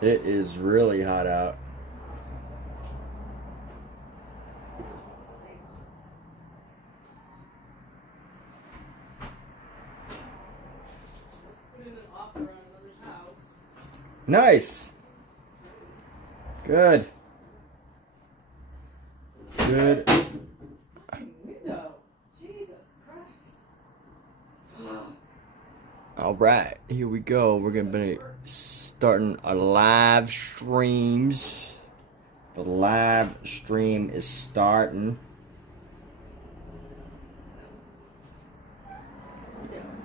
It is really hot out. Nice. Good. Good. Window. Jesus Christ. All right, here we go. We're gonna be starting our live streams. The live stream is starting.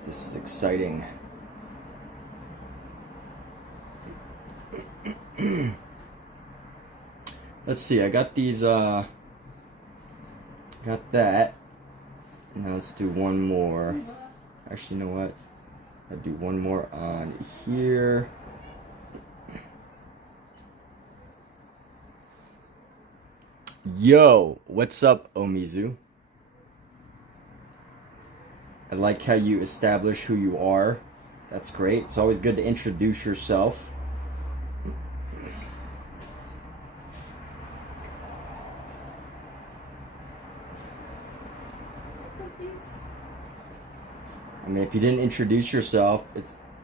This is exciting. Let's see, I got these, got that. Now let's do one more. Actually, you know what? I'll do one more on here. Yo, what's up, Omizu? I like how you establish who you are. That's great. It's always good to introduce yourself. I mean, if you didn't introduce yourself,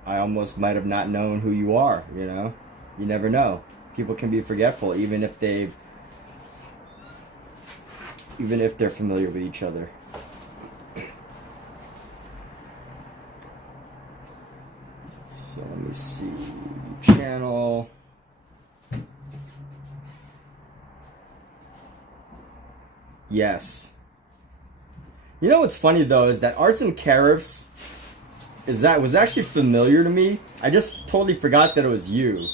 I almost might have not known who you are, you know? You never know. People can be forgetful even if they're familiar with each other. So let me see. Channel. Yes. You know what's funny though is that Arts and Carifs was actually familiar to me. I just totally forgot that it was you.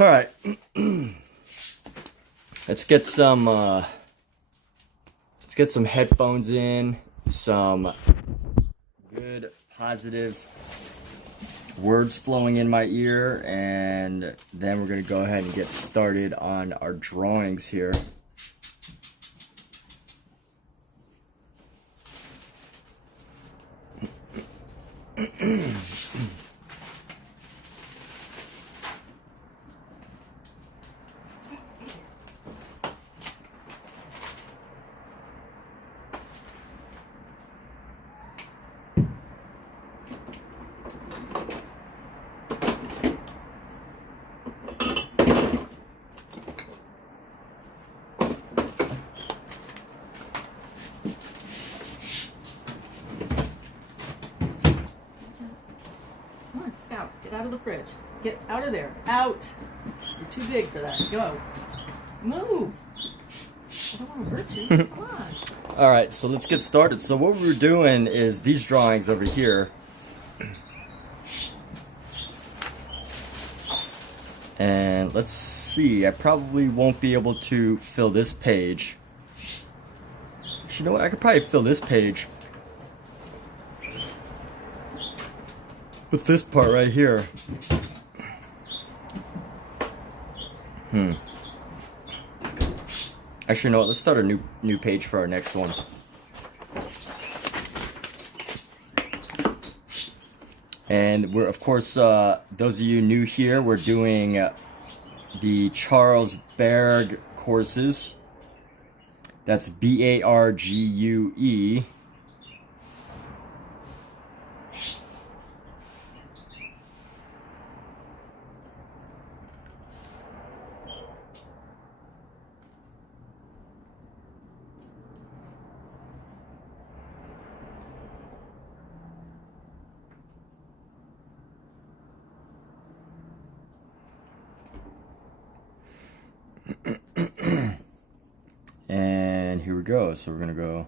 All right. Let's get some headphones in, some good positive words flowing in my ear, and then we're going to go ahead and get started on our drawings here. Get out of the fridge. Get out of there. Out. You're too big for that. Go. Move. I don't want to hurt you. Come on. All right, so let's get started. So what we're doing is these drawings over here. And let's see, I probably won't be able to fill this page. You know what, I could probably fill this page with this part right here. Actually, you know what? Let's start a new page for our next one. And we're, of course, those of you new here, we're doing the Charles Bargue courses. That's Bargue. And here we go. So we're gonna go.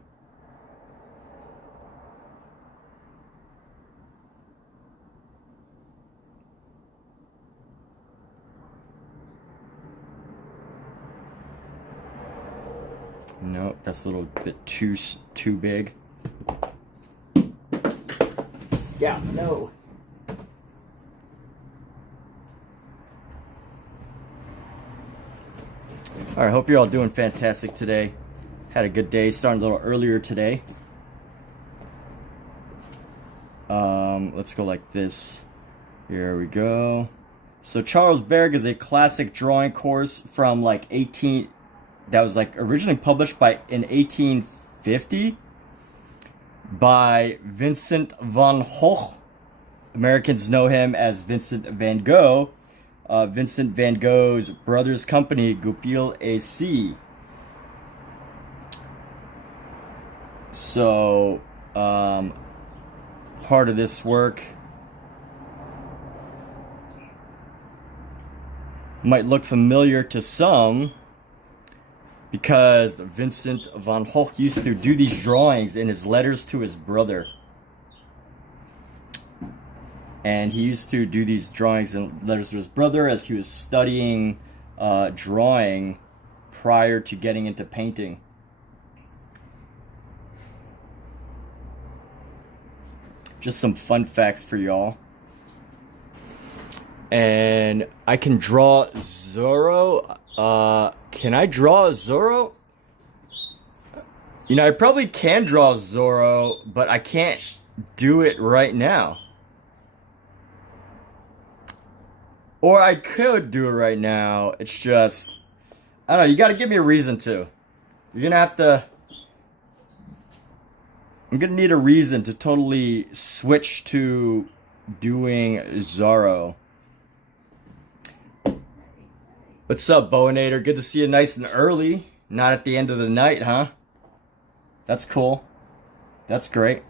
Nope, that's a little bit too big. Yeah, no. All right, hope you're all doing fantastic today. Had a good day, starting a little earlier today. Let's go like this. Here we go. So Charles Bargue is a classic drawing course from like that was like originally published in 1850 by Vincent van Gogh. Americans know him as Vincent van Gogh. Vincent van Gogh's brother's company, Goupil AC. So, part of this work might look familiar to some because Vincent van Gogh used to do these drawings in his letters to his brother. And he used to do these drawings and letters to his brother as he was studying drawing prior to getting into painting. Just some fun facts for y'all. And I can draw Zorro. Can I draw Zorro? You know, I probably can draw Zorro, but I can't do it right now. Or I could do it right now. It's just, I don't know, you gotta give me a reason to. You're gonna have to, I'm gonna need a reason to totally switch to doing Zorro. What's up, Bowenator? Good to see you nice and early. Not at the end of the night, huh? That's cool. That's great.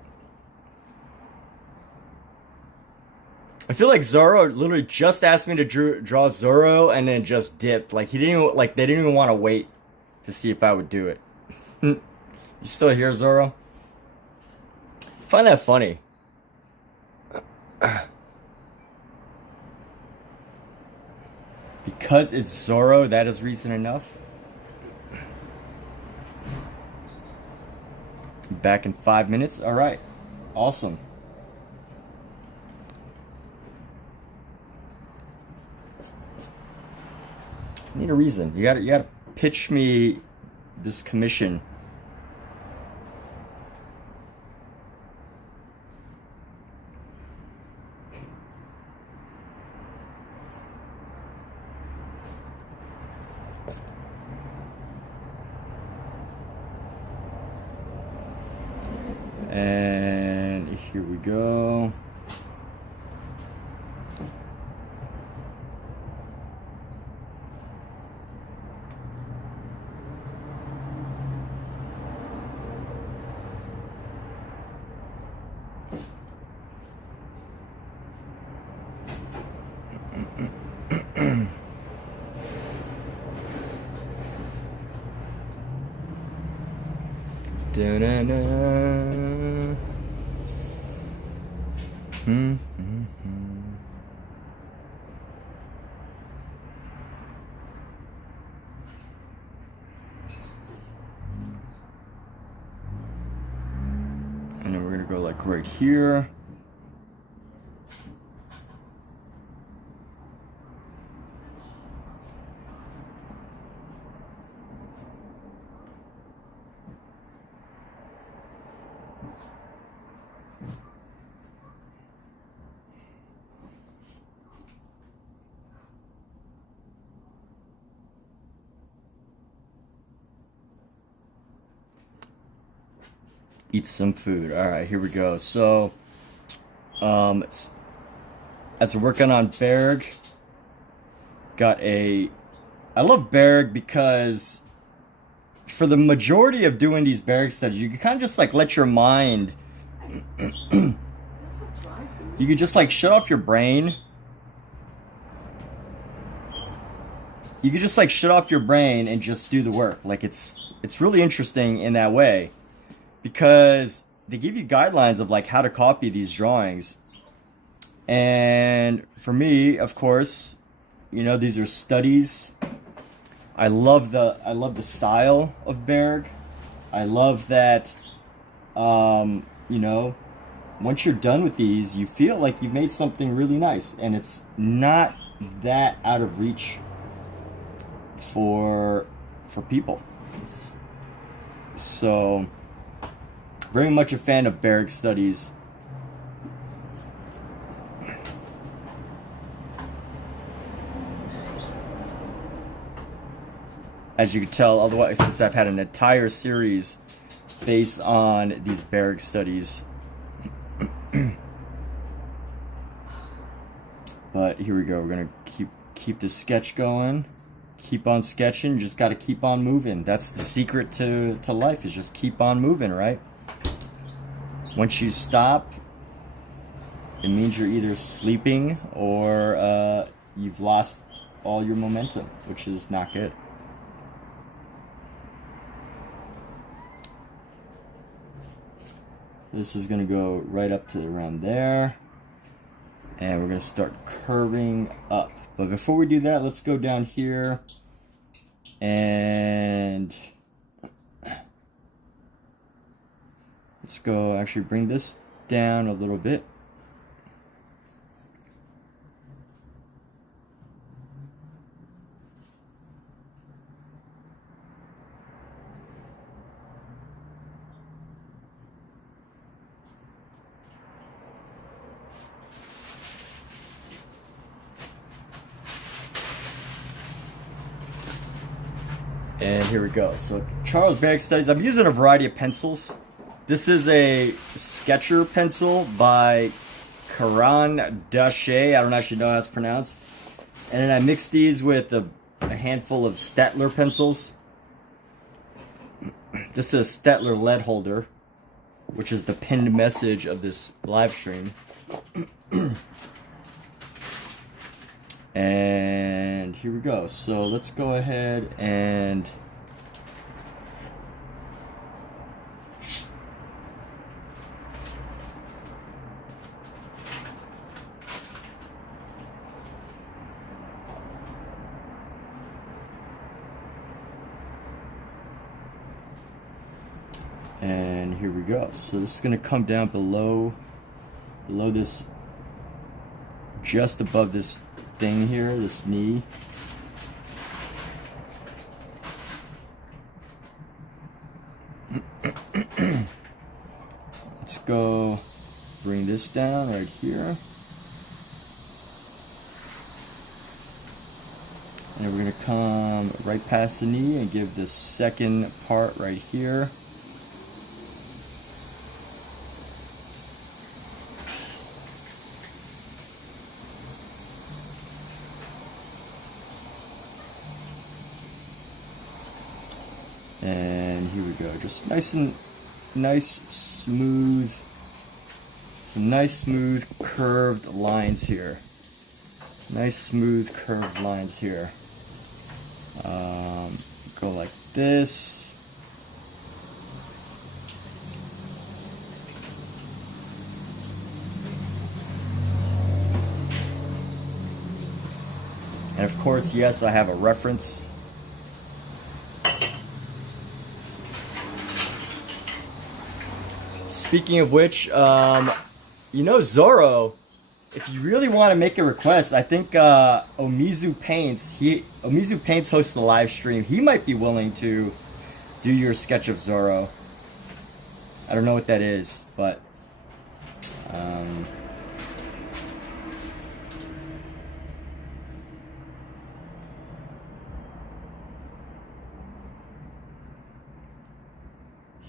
I feel like Zorro literally just asked me to draw Zorro and then just dipped. Like he didn't even, like they didn't even want to wait to see if I would do it. You still here, Zorro? I find that funny. Because it's Zorro, that is reason enough. Back in 5 minutes. All right. Awesome. I need a reason. You gotta pitch me this commission. And here we go. Da-na-na. And then we're gonna go like right here. Eat some food. All right, here we go. So, as we're working on Bargue, I love Bargue because for the majority of doing these Bargue studies, you can kind of just like let your mind, you can just like shut off your brain. You can just like shut off your brain and just do the work. Like it's really interesting in that way. Because they give you guidelines of like how to copy these drawings. And for me, of course, you know, these are studies. I love the style of Bargue. I love that you know, once you're done with these, you feel like you've made something really nice, and it's not that out of reach for for people. So, very much a fan of Bargue studies. As you can tell, otherwise, since I've had an entire series based on these Bargue studies. But here we go. We're gonna keep the sketch going. Keep on sketching. You just got to keep on moving. That's the secret to life, is just keep on moving, right? Once you stop, it means you're either sleeping or you've lost all your momentum, which is not good. This is going to go right up to around there. And we're going to start curving up. But before we do that, let's go down here and let's go actually bring this down a little bit. And here we go. So Charles Bargue Studies. I'm using a variety of pencils. This is a Sketcher pencil by Caran d'Ache. I don't actually know how it's pronounced. And then I mixed these with a handful of STAEDTLER pencils. This is a STAEDTLER lead holder, which is the pinned message of this live stream. And here we go. So let's go ahead and here we go. So this is going to come down below this, just above this thing here, this knee. Let's go bring this down right here. And we're going to come right past the knee and give this second part right here. And here we go, just nice smooth, some nice smooth curved lines here. Nice smooth curved lines here. Go like this. And of course, yes, I have a reference. Speaking of which, you know, Zorro, if you really want to make a request, I think Omizu Paints hosts a live stream. He might be willing to do your sketch of Zorro. I don't know what that is, but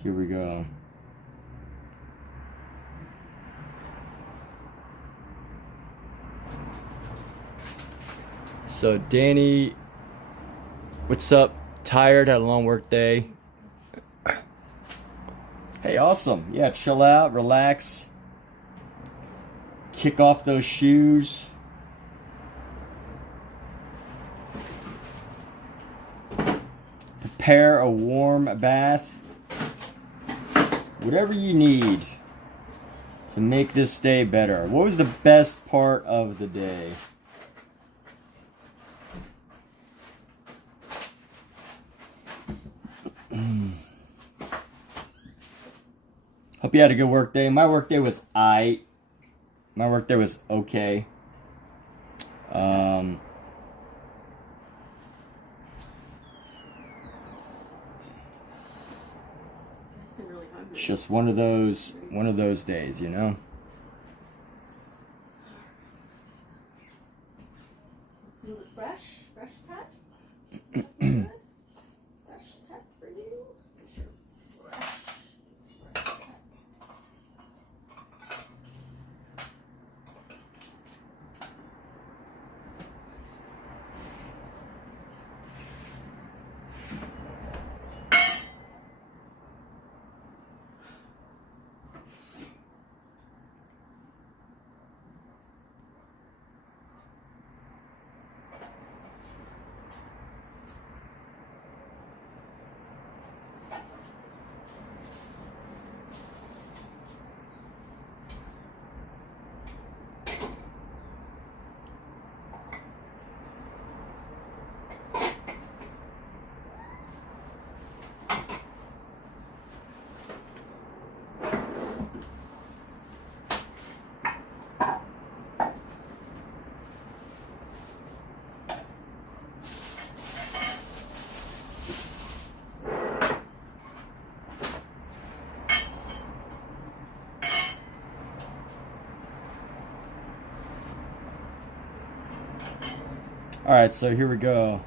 here we go. So Danny, what's up? Tired, had a long work day. Hey, awesome. Yeah, chill out, relax. Kick off those shoes. Prepare a warm bath. Whatever you need to make this day better. What was the best part of the day? Hope you had a good work day. My work day was aight. My work day was okay. It's just one of those days, you know. Let's do it fresh pet. Good. Fresh pet for you. Here's your fresh pets. All right, so here we go.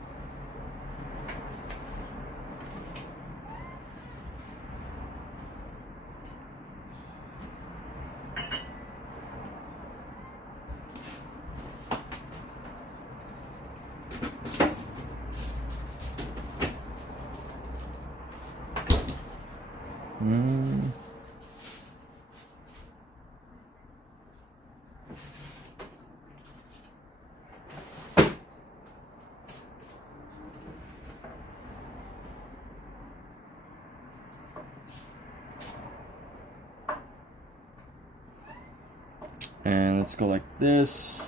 And let's go like this.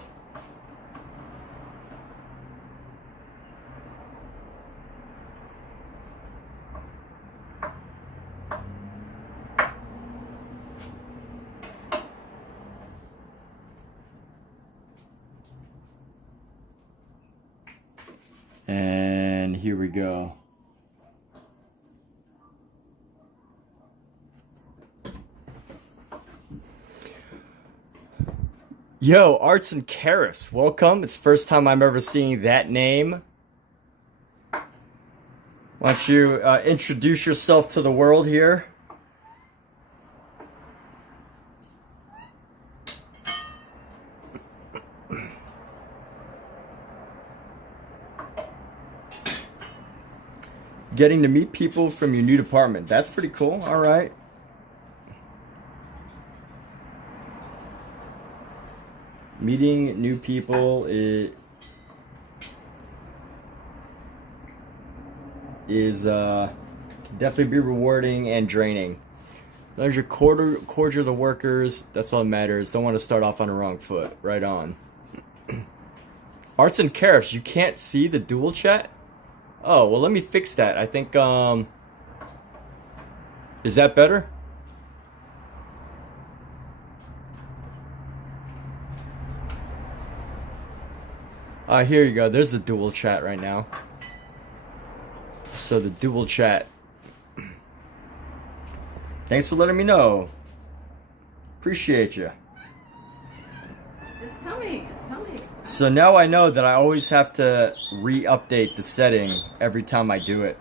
And here we go. Yo, Arts and Karis, welcome. It's the first time I'm ever seeing that name. Why don't you introduce yourself to the world here? Getting to meet people from your new department. That's pretty cool. All right. Meeting new people is definitely be rewarding and draining. As long as you're cordial to the workers, that's all that matters. Don't want to start off on the wrong foot. Right on. Arts and Karis, you can't see the dual chat? Oh, well, let me fix that. I think, is that better? Here you go. There's the dual chat right now. So the dual chat. Thanks for letting me know. Appreciate you. It's coming. It's coming. So now I know that I always have to re-update the setting every time I do it.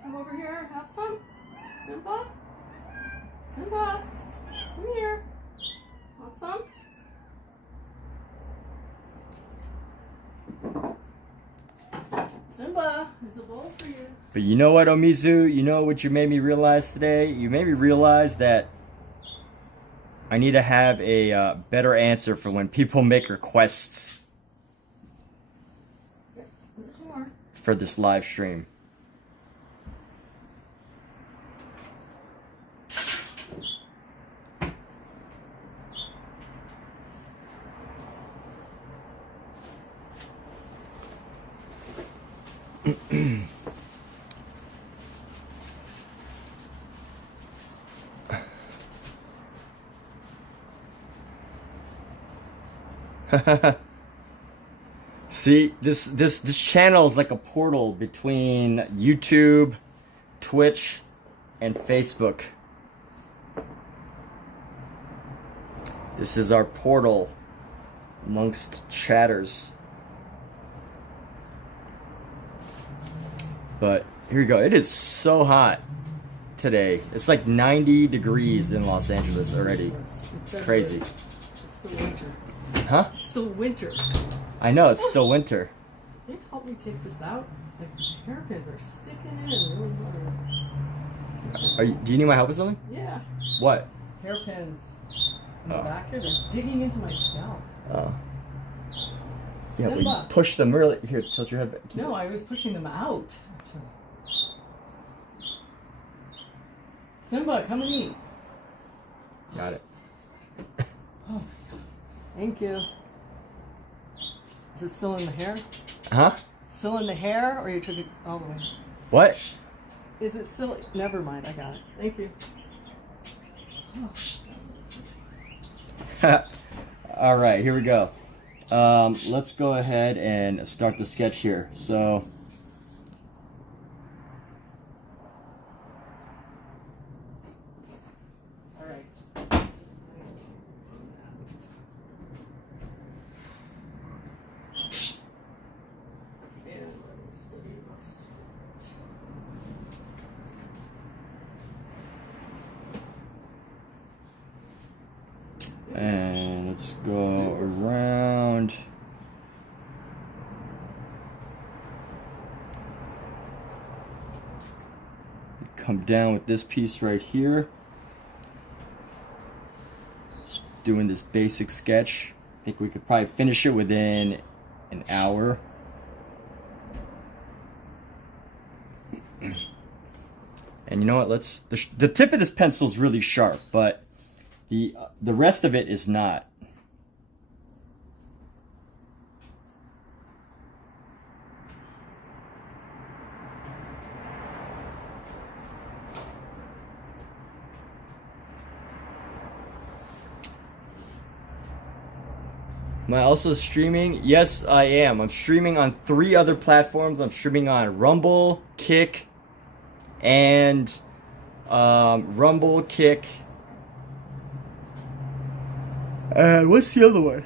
Come over here and have some. Simba? Simba? Come here. Want some? Simba, there's a bowl for you. But you know what, Omizu? You know what you made me realize today? You made me realize that I need to have a better answer for when people make requests Yep, there's more. for this live stream. See, this channel is like a portal between YouTube, Twitch, and Facebook. This is our portal amongst chatters. But here we go. It is so hot today. It's like 90 degrees in Los Angeles already. It's crazy. It's still winter. Huh? It's still winter. I know, it's still winter. Can you help me take this out? Like, these hairpins are sticking in really hard. Do you need my help with something? Yeah. What? Hairpins in the back here, they're digging into my scalp. Oh. Yeah, but you Simba. push them really. Here, tilt your head back. No, I was pushing them out. Actually. Simba, come and eat. Got it. Oh my god. Thank you. Is it still in the hair? Huh? Still in the hair, or you took it all the way? What? Is it still? Never mind, I got it. Thank you. All right, here we go. Let's go ahead and start the sketch here. So, All right. and let's go around. Come down with this piece right here. Just doing this basic sketch. I think we could probably finish it within an hour. And you know what? The tip of this pencil is really sharp, but the rest of it is not. Am I also streaming? Yes, I am. I'm streaming on 3 other platforms. I'm streaming on Rumble, Kick, and what's the other one?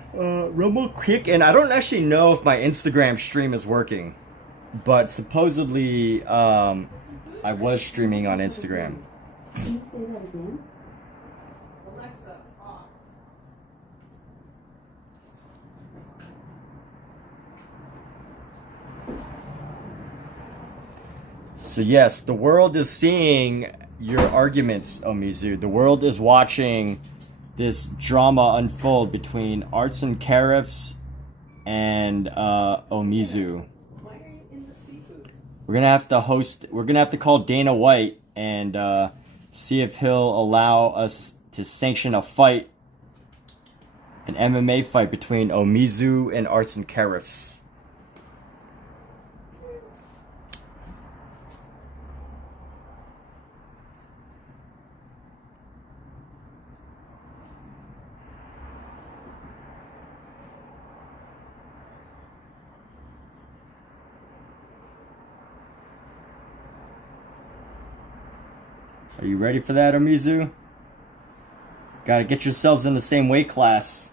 Rumble, Kick, and I don't actually know if my Instagram stream is working, but supposedly I was streaming on Instagram. Can you say that again? Alexa, off. So yes, the world is seeing your arguments, Omizu. The world is watching this drama unfold between Arts and Carifs and Omizu. Why are you in the seafood? We're gonna have to call Dana White and see if he'll allow us to sanction a fight, an MMA fight between Omizu and Arts and Carifs. Are you ready for that, Omizu? Gotta get yourselves in the same weight class.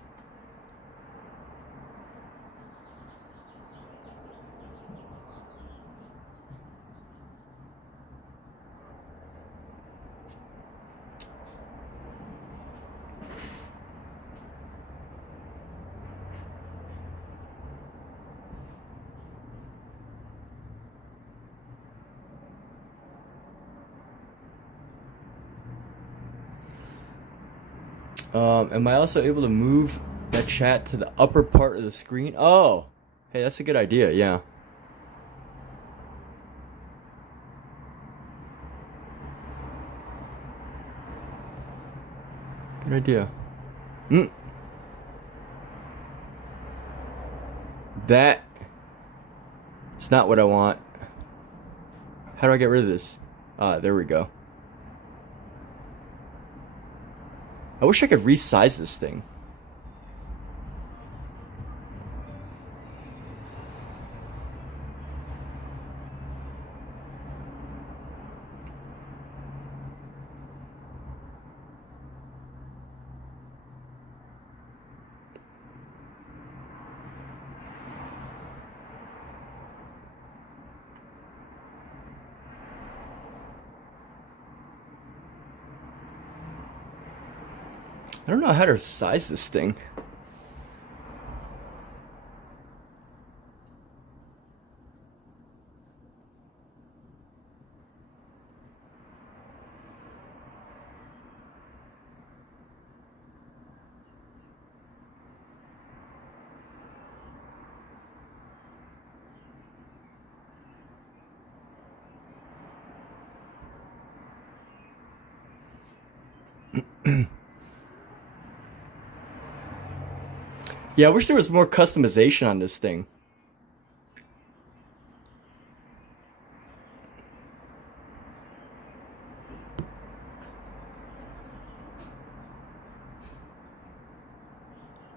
Am I also able to move that chat to the upper part of the screen? Oh, hey, that's a good idea, yeah. Good idea. That is not what I want. How do I get rid of this? There we go. I wish I could resize this thing. I don't know how to size this thing. Yeah, I wish there was more customization on this thing.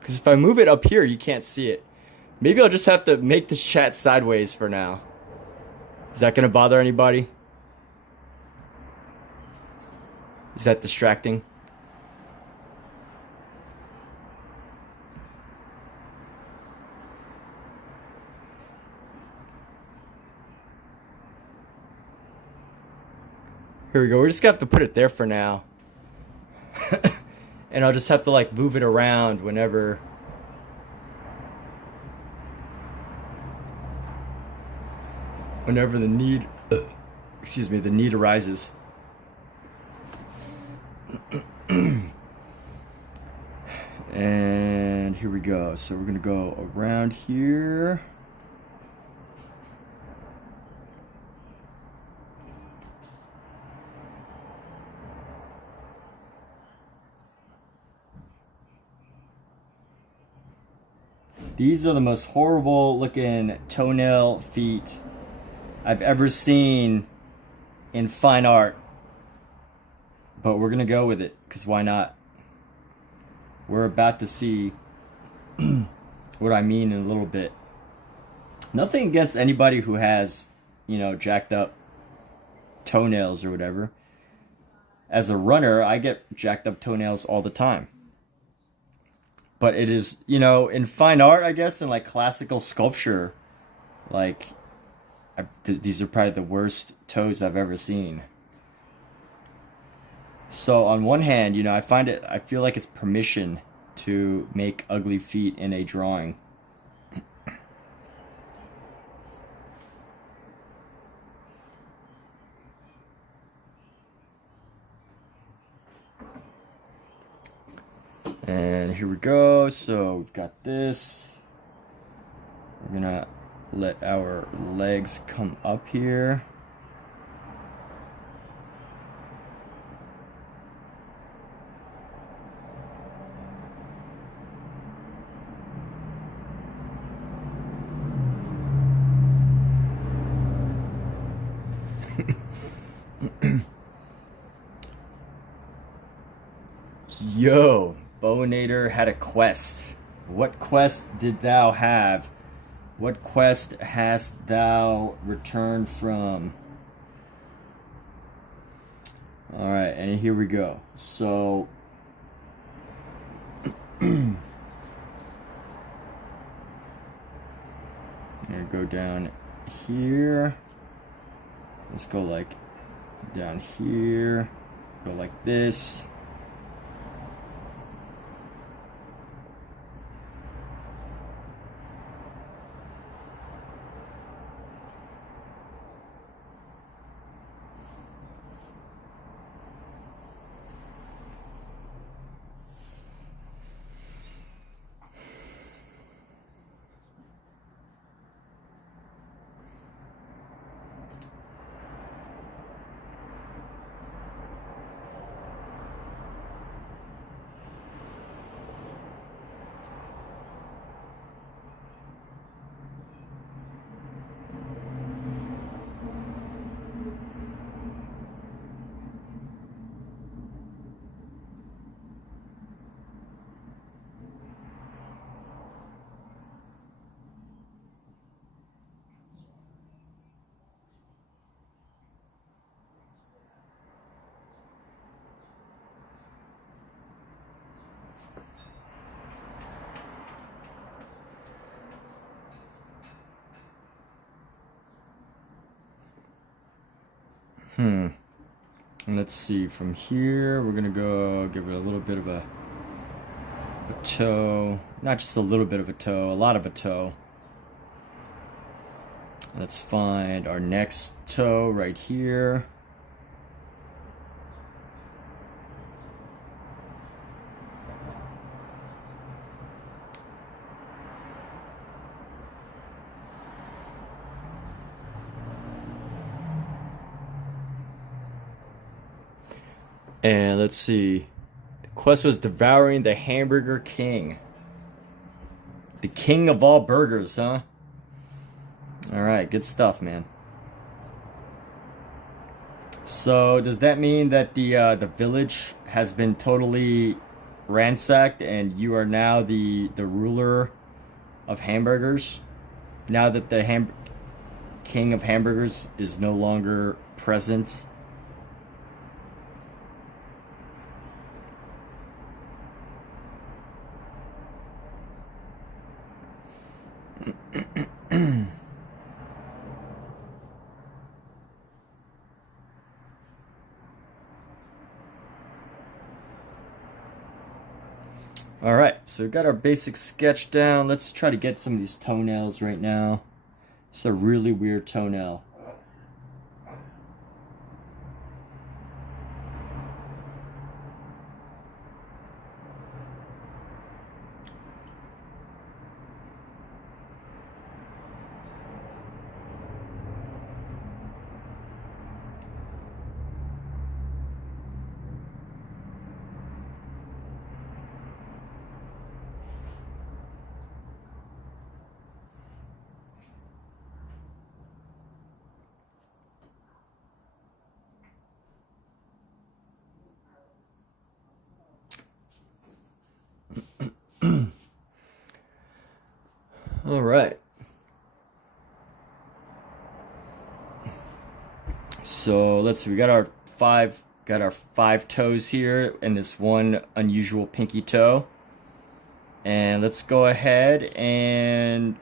Because if I move it up here, you can't see it. Maybe I'll just have to make this chat sideways for now. Is that going to bother anybody? Is that distracting? Here we go. We're just gonna have to put it there for now. And I'll just have to like move it around whenever the need excuse me, the need arises. And here we go. So we're gonna go around here. These are the most horrible looking toenail feet I've ever seen in fine art. But we're gonna go with it, because why not? We're about to see what I mean in a little bit. Nothing against anybody who has, you know, jacked up toenails or whatever. As a runner, I get jacked up toenails all the time. But it is, you know, in fine art, I guess, in like classical sculpture, like, these are probably the worst toes I've ever seen. So on one hand, you know, I feel like it's permission to make ugly feet in a drawing. And here we go. So we've got this. We're gonna let our legs come up here. Yo, Bowinator had a quest. What quest did thou have? What quest hast thou returned from? Alright, and here we go. So I'm gonna go down here. Let's go like down here. Go like this. And let's see, from here we're gonna go give it a little bit of a A toe, not just a little bit of a toe, a lot of a toe. Let's find our next toe right here. And let's see. The quest was devouring the Hamburger King. The king of all burgers, huh? Alright, good stuff, man. So, does that mean that the village has been totally ransacked and you are now the ruler of hamburgers? Now that the king of hamburgers is no longer present? Alright, so we've got our basic sketch down. Let's try to get some of these toenails right now. It's a really weird toenail. All right. So let's see. We got our five toes here, and this one unusual pinky toe. And let's go ahead and,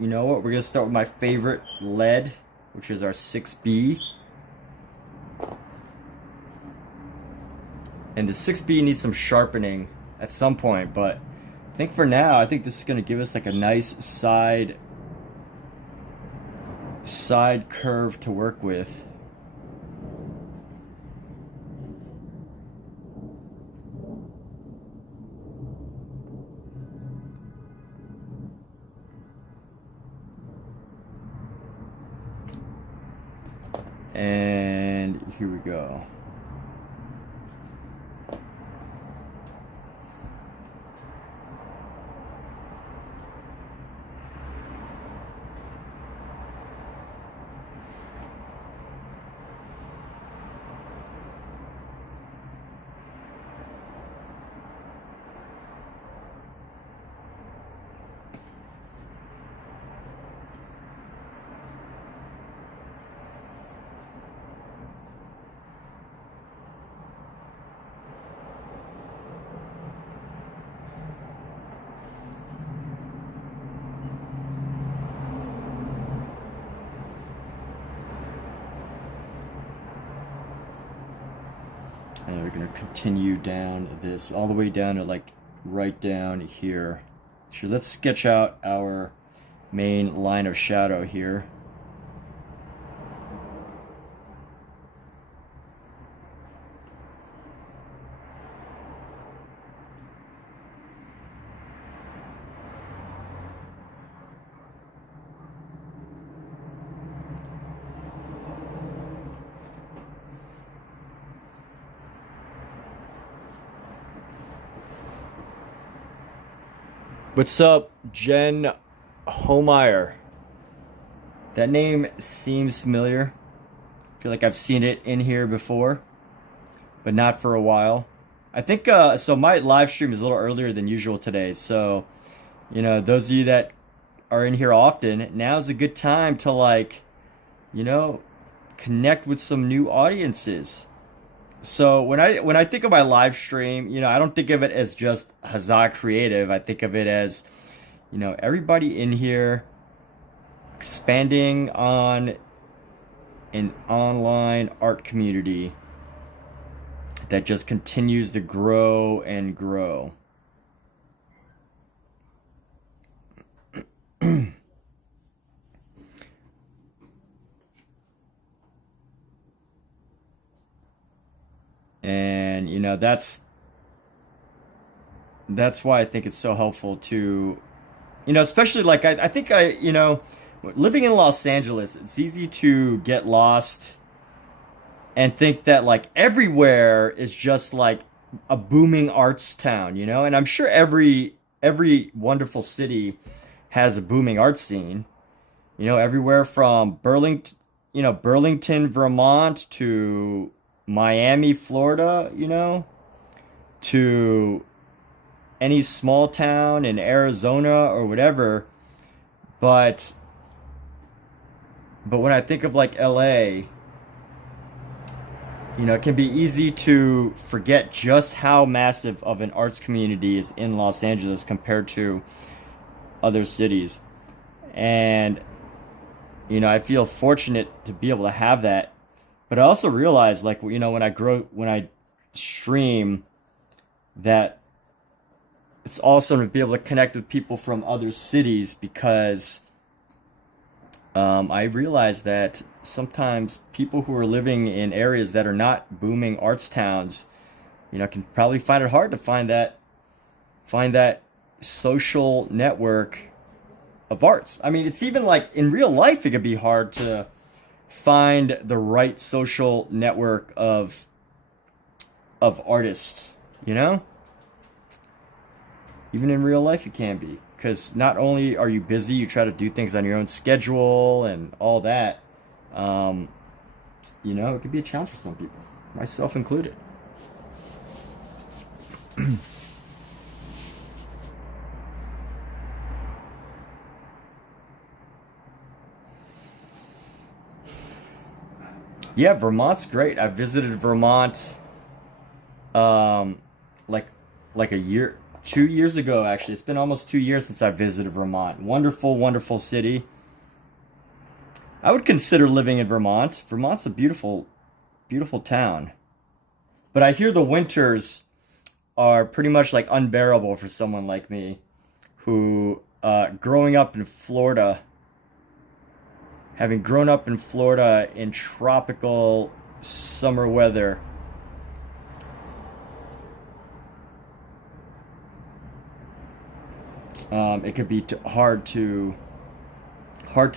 you know what? We're gonna start with my favorite lead, which is our 6B. And the 6B needs some sharpening at some point, but I think for now, I think this is going to give us like a nice side curve to work with. And here we go. And we're going to continue down this all the way down to like right down here. So let's sketch out our main line of shadow here. What's up, Jen Homeyer? That name seems familiar. I feel like I've seen it in here before, but not for a while. I think, so my live stream is a little earlier than usual today, so, you know, those of you that are in here often, now's a good time to, like, you know, connect with some new audiences. So when I think of my live stream, you know, I don't think of it as just Huzzah Creative. I think of it as, you know, everybody in here expanding on an online art community that just continues to grow and grow. And you know, that's why I think it's so helpful to, you know, especially like I think you know, living in Los Angeles, it's easy to get lost and think that like everywhere is just like a booming arts town, you know? And I'm sure every wonderful city has a booming art scene, you know, everywhere from Burlington, Vermont to Miami, Florida, you know, to any small town in Arizona or whatever. But when I think of like LA, you know, it can be easy to forget just how massive of an arts community is in Los Angeles compared to other cities. And, you know, I feel fortunate to be able to have that. But I also realize, like, you know, when I stream, that it's awesome to be able to connect with people from other cities because I realize that sometimes people who are living in areas that are not booming arts towns, you know, can probably find it hard to find that social network of arts. I mean, it's even like in real life, it could be hard to find the right social network of artists, you know? Even in real life, it can be. Because not only are you busy, you try to do things on your own schedule and all that. You know, it could be a challenge for some people, myself included. Yeah, Vermont's great. I visited Vermont, like a year, 2 years ago, actually. It's been almost 2 years since I visited Vermont. Wonderful, wonderful city. I would consider living in Vermont. Vermont's a beautiful, beautiful town. But I hear the winters are pretty much like unbearable for someone like me who, growing up in Florida, having grown up in Florida in tropical summer weather, it could be hard to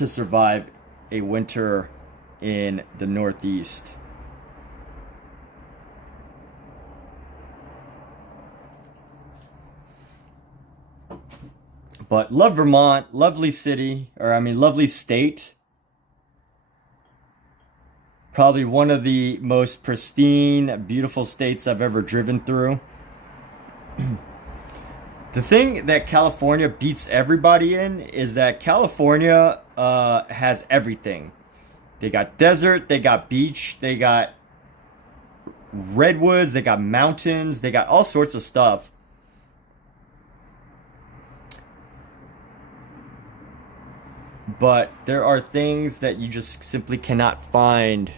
survive a winter in the Northeast. But love Vermont, lovely city, lovely state. Probably one of the most pristine, beautiful states I've ever driven through. The thing that California beats everybody in is that California has everything. They got desert, they got beach, they got redwoods, they got mountains, they got all sorts of stuff. But there are things that you just simply cannot find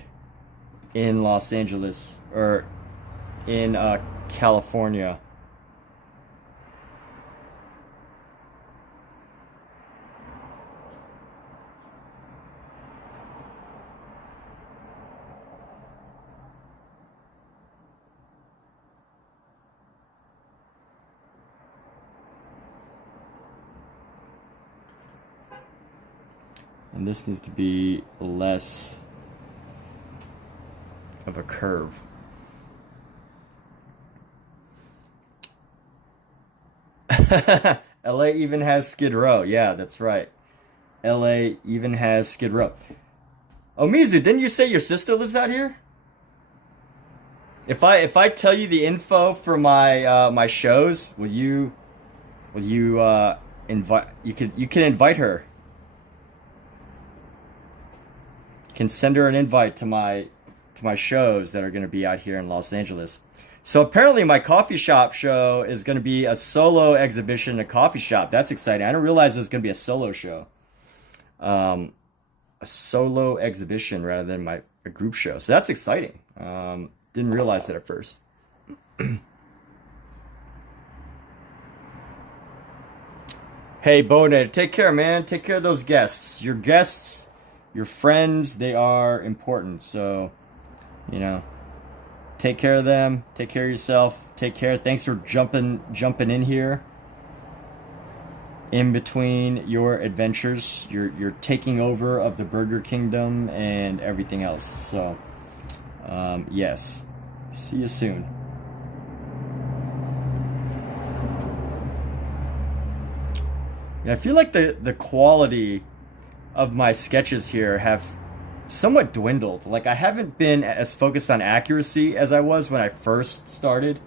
in Los Angeles or in California. And this needs to be less of a curve. LA even has Skid Row. Yeah, that's right. LA even has Skid Row. Oh, Mizu, didn't you say your sister lives out here? If I tell you the info for my my shows, will you invite you can invite her. Can send her an invite to my shows that are going to be out here in Los Angeles. So apparently my coffee shop show is going to be a solo exhibition in a coffee shop. That's exciting. I didn't realize it was going to be a solo show. A solo exhibition rather than a group show. So that's exciting. Didn't realize that at first. Hey, Bonehead, take care, man. Take care of those guests. Your guests, your friends, they are important. So, you know, take care of them. Take care of yourself. Take care. Thanks for jumping in here. In between your adventures, your taking over of the Burger Kingdom and everything else. So, yes. See you soon. I feel like the quality of my sketches here have somewhat dwindled. Like, I haven't been as focused on accuracy as I was when I first started.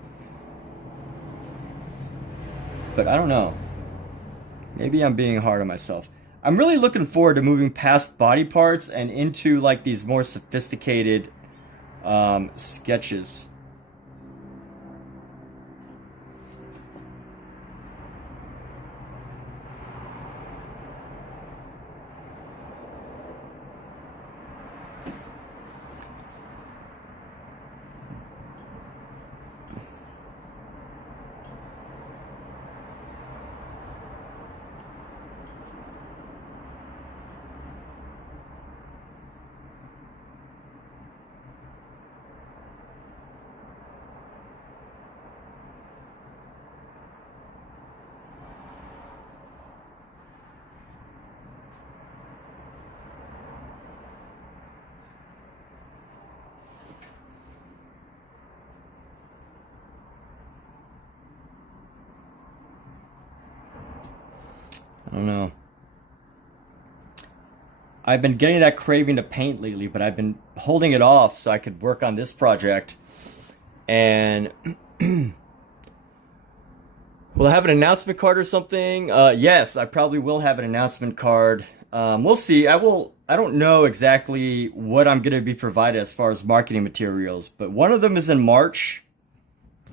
But I don't know. Maybe I'm being hard on myself. I'm really looking forward to moving past body parts and into like these more sophisticated sketches. I don't know. I've been getting that craving to paint lately, but I've been holding it off so I could work on this project. And will I have an announcement card or something? Yes, I probably will have an announcement card. We'll see. I don't know exactly what I'm going to be provided as far as marketing materials, but one of them is in March,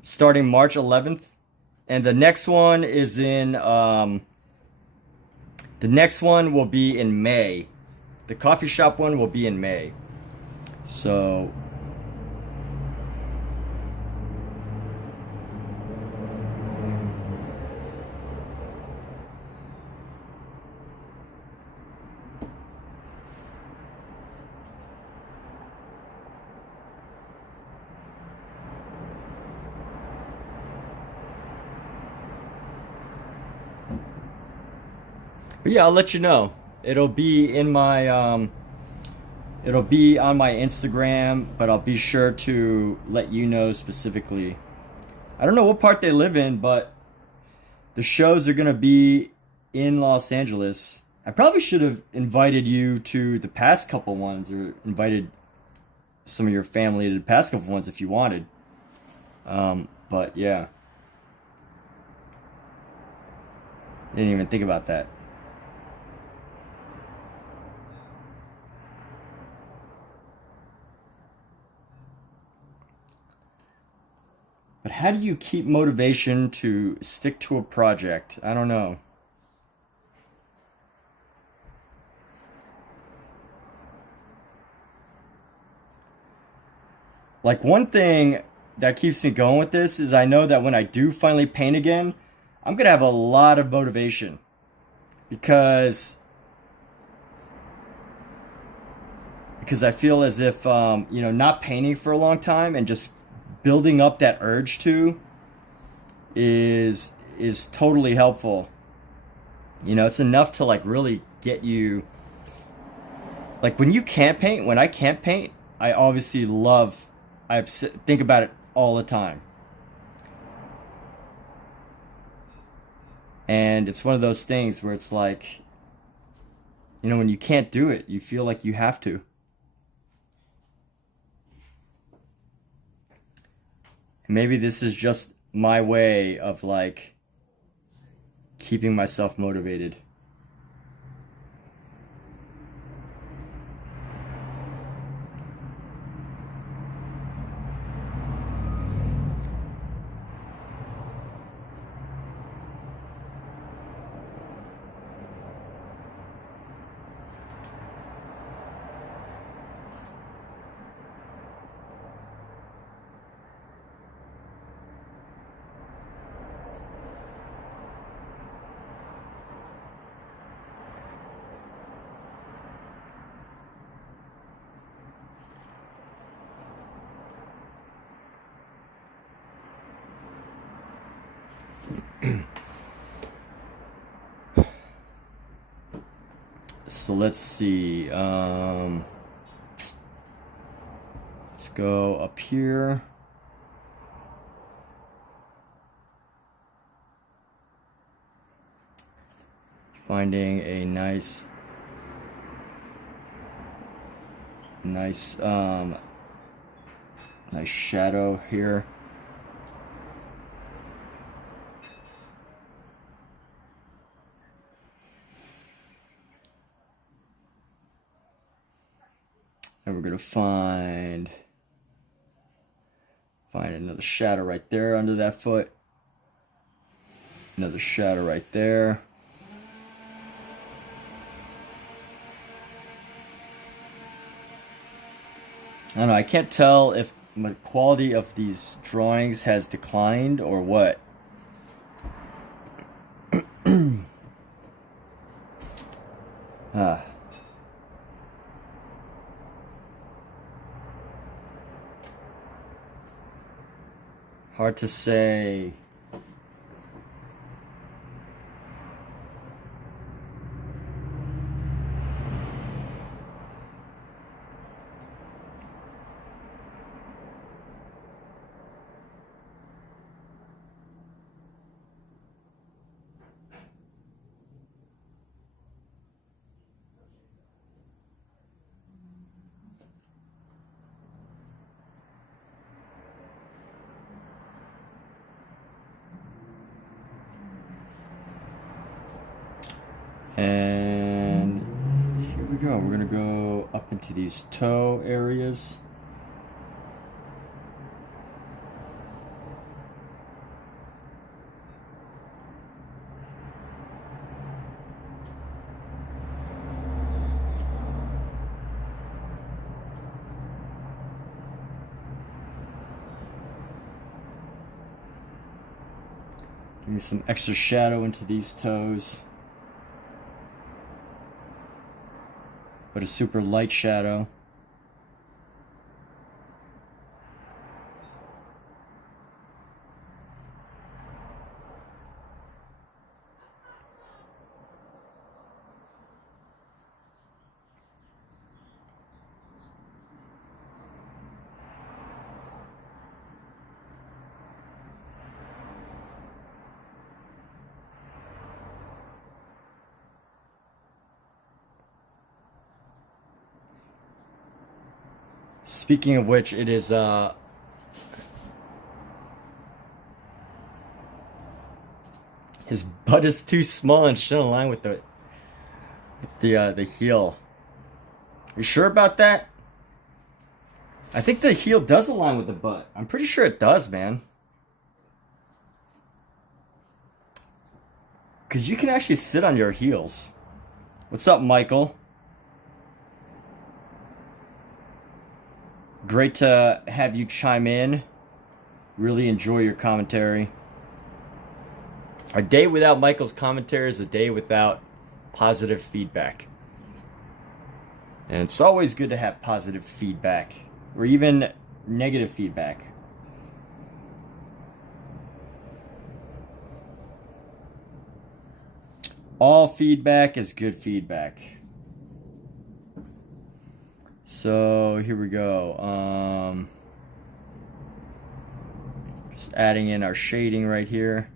starting March 11th, and the next one is in the next one will be in May. The coffee shop one will be in May. So but yeah, I'll let you know. It'll be in my it'll be on my Instagram, but I'll be sure to let you know specifically. I don't know what part they live in, but the shows are gonna be in Los Angeles. I probably should have invited you to the past couple ones, or invited some of your family to the past couple ones if you wanted. But yeah, didn't even think about that. But how do you keep motivation to stick to a project? I don't know. Like, one thing that keeps me going with this is I know that when I do finally paint again, I'm gonna have a lot of motivation, because I feel as if you know, not painting for a long time and just building up that urge to is totally helpful. You know, it's enough to like really get you, like when you can't paint, when I can't paint, I obviously love, I think about it all the time. And it's one of those things where it's like, you know, when you can't do it, you feel like you have to. Maybe this is just my way of like keeping myself motivated. So let's see. Let's go up here. Finding a nice shadow here. And we're gonna find another shadow right there under that foot. Another shadow right there. I don't know, I can't tell if the quality of these drawings has declined or what. Hard to say. And here we go. We're gonna go up into these toe areas. Give me some extra shadow into these toes. But a super light shadow. Speaking of which, it is his butt is too small and shouldn't align with the heel. You sure about that? I think the heel does align with the butt. I'm pretty sure it does, man. Because you can actually sit on your heels. What's up, Michael? Great to have you chime in. Really enjoy your commentary. A day without Michael's commentary is a day without positive feedback. And it's always good to have positive feedback, or even negative feedback. All feedback is good feedback. So here we go. Just adding in our shading right here.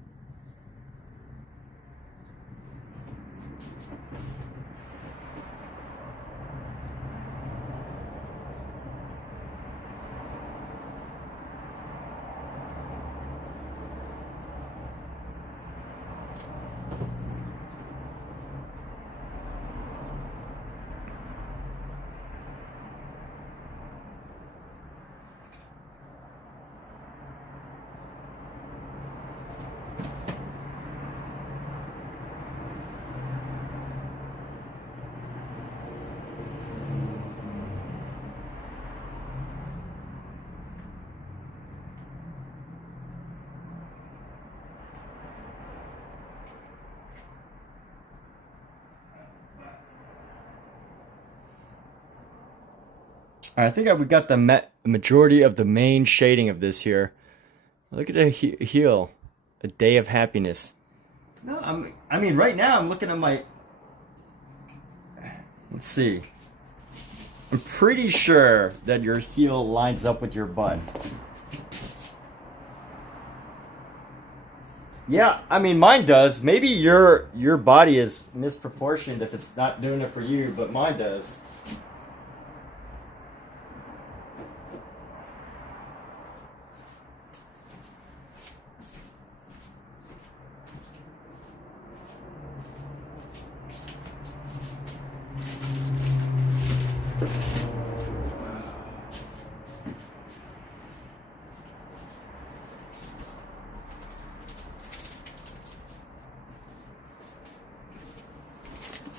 I think we got the majority of the main shading of this here. Look at the heel. A day of happiness. No, I mean, right now I'm looking at my. Let's see. I'm pretty sure that your heel lines up with your butt. Yeah, I mean, mine does. Maybe your body is misproportioned if it's not doing it for you, but mine does.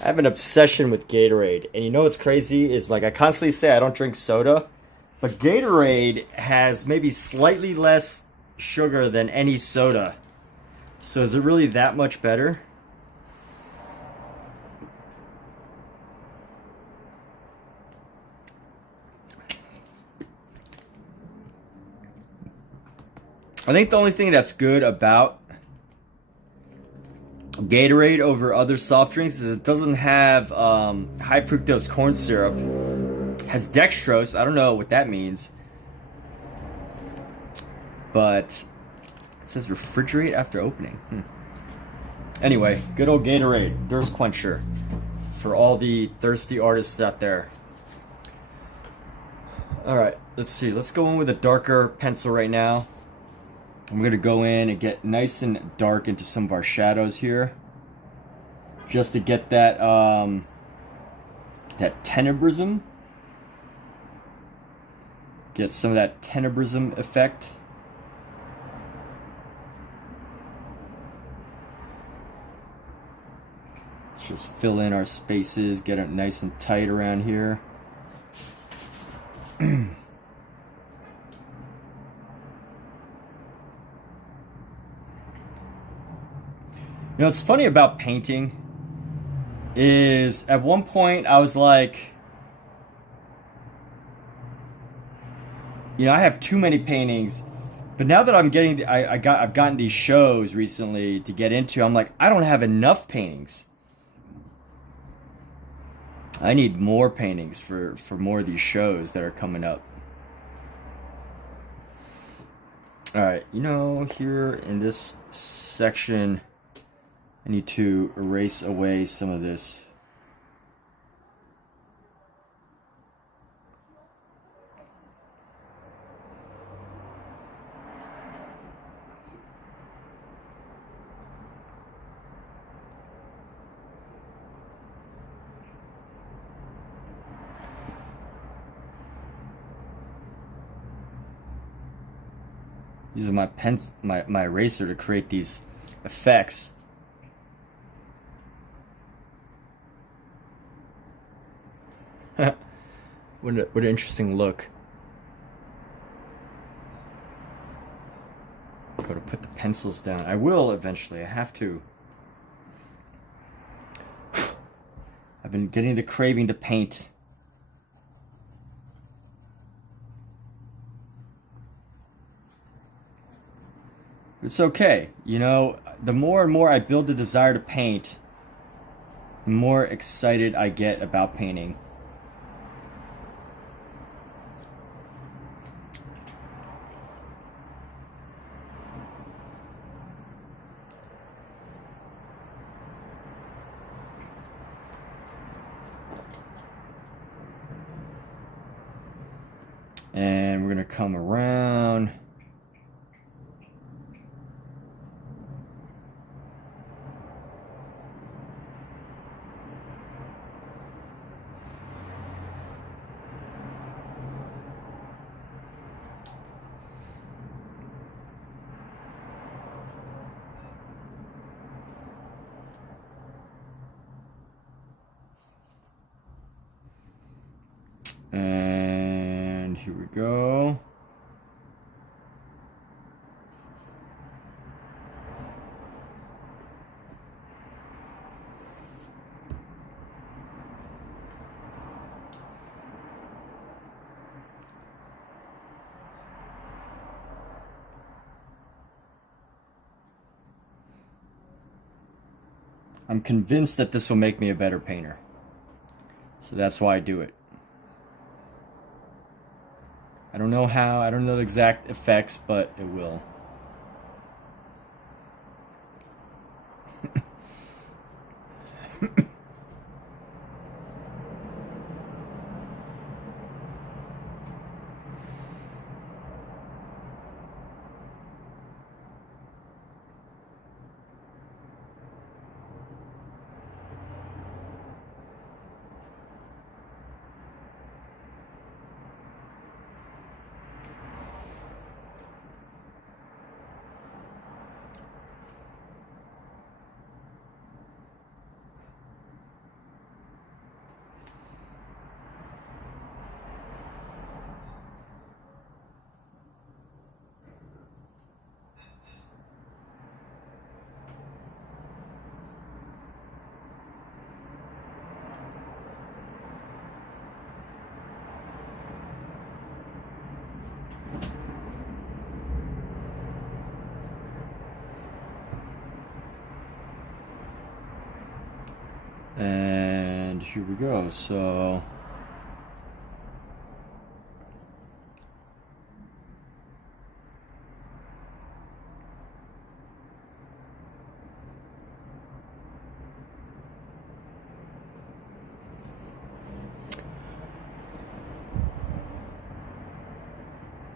I have an obsession with Gatorade, and you know what's crazy is like I constantly say I don't drink soda, but Gatorade has maybe slightly less sugar than any soda. So is it really that much better? I think the only thing that's good about Gatorade over other soft drinks is it doesn't have high fructose corn syrup. It has dextrose. I don't know what that means. But it says refrigerate after opening. Anyway, good old Gatorade, thirst quencher for all the thirsty artists out there. Alright, let's see. Let's go in with a darker pencil right now. I'm going to go in and get nice and dark into some of our shadows here. Just to get that, that tenebrism. Get some of that tenebrism effect. Let's just fill in our spaces, get it nice and tight around here. You know, what's funny about painting is at one point I was like, you know, I have too many paintings, but now that I'm getting, I've gotten these shows recently to get into, I'm like, I don't have enough paintings. I need more paintings for more of these shows that are coming up. All right, you know, here in this section, I need to erase away some of this. Using my my eraser to create these effects. What an interesting look. Go to put the pencils down. I will eventually. I have to. I've been getting the craving to paint. It's okay. You know, the more and more I build the desire to paint, the more excited I get about painting. And we're going to come around. And here we go. I'm convinced that this will make me a better painter. So that's why I do it. I don't know how, I don't know the exact effects, but it will. And here we go. So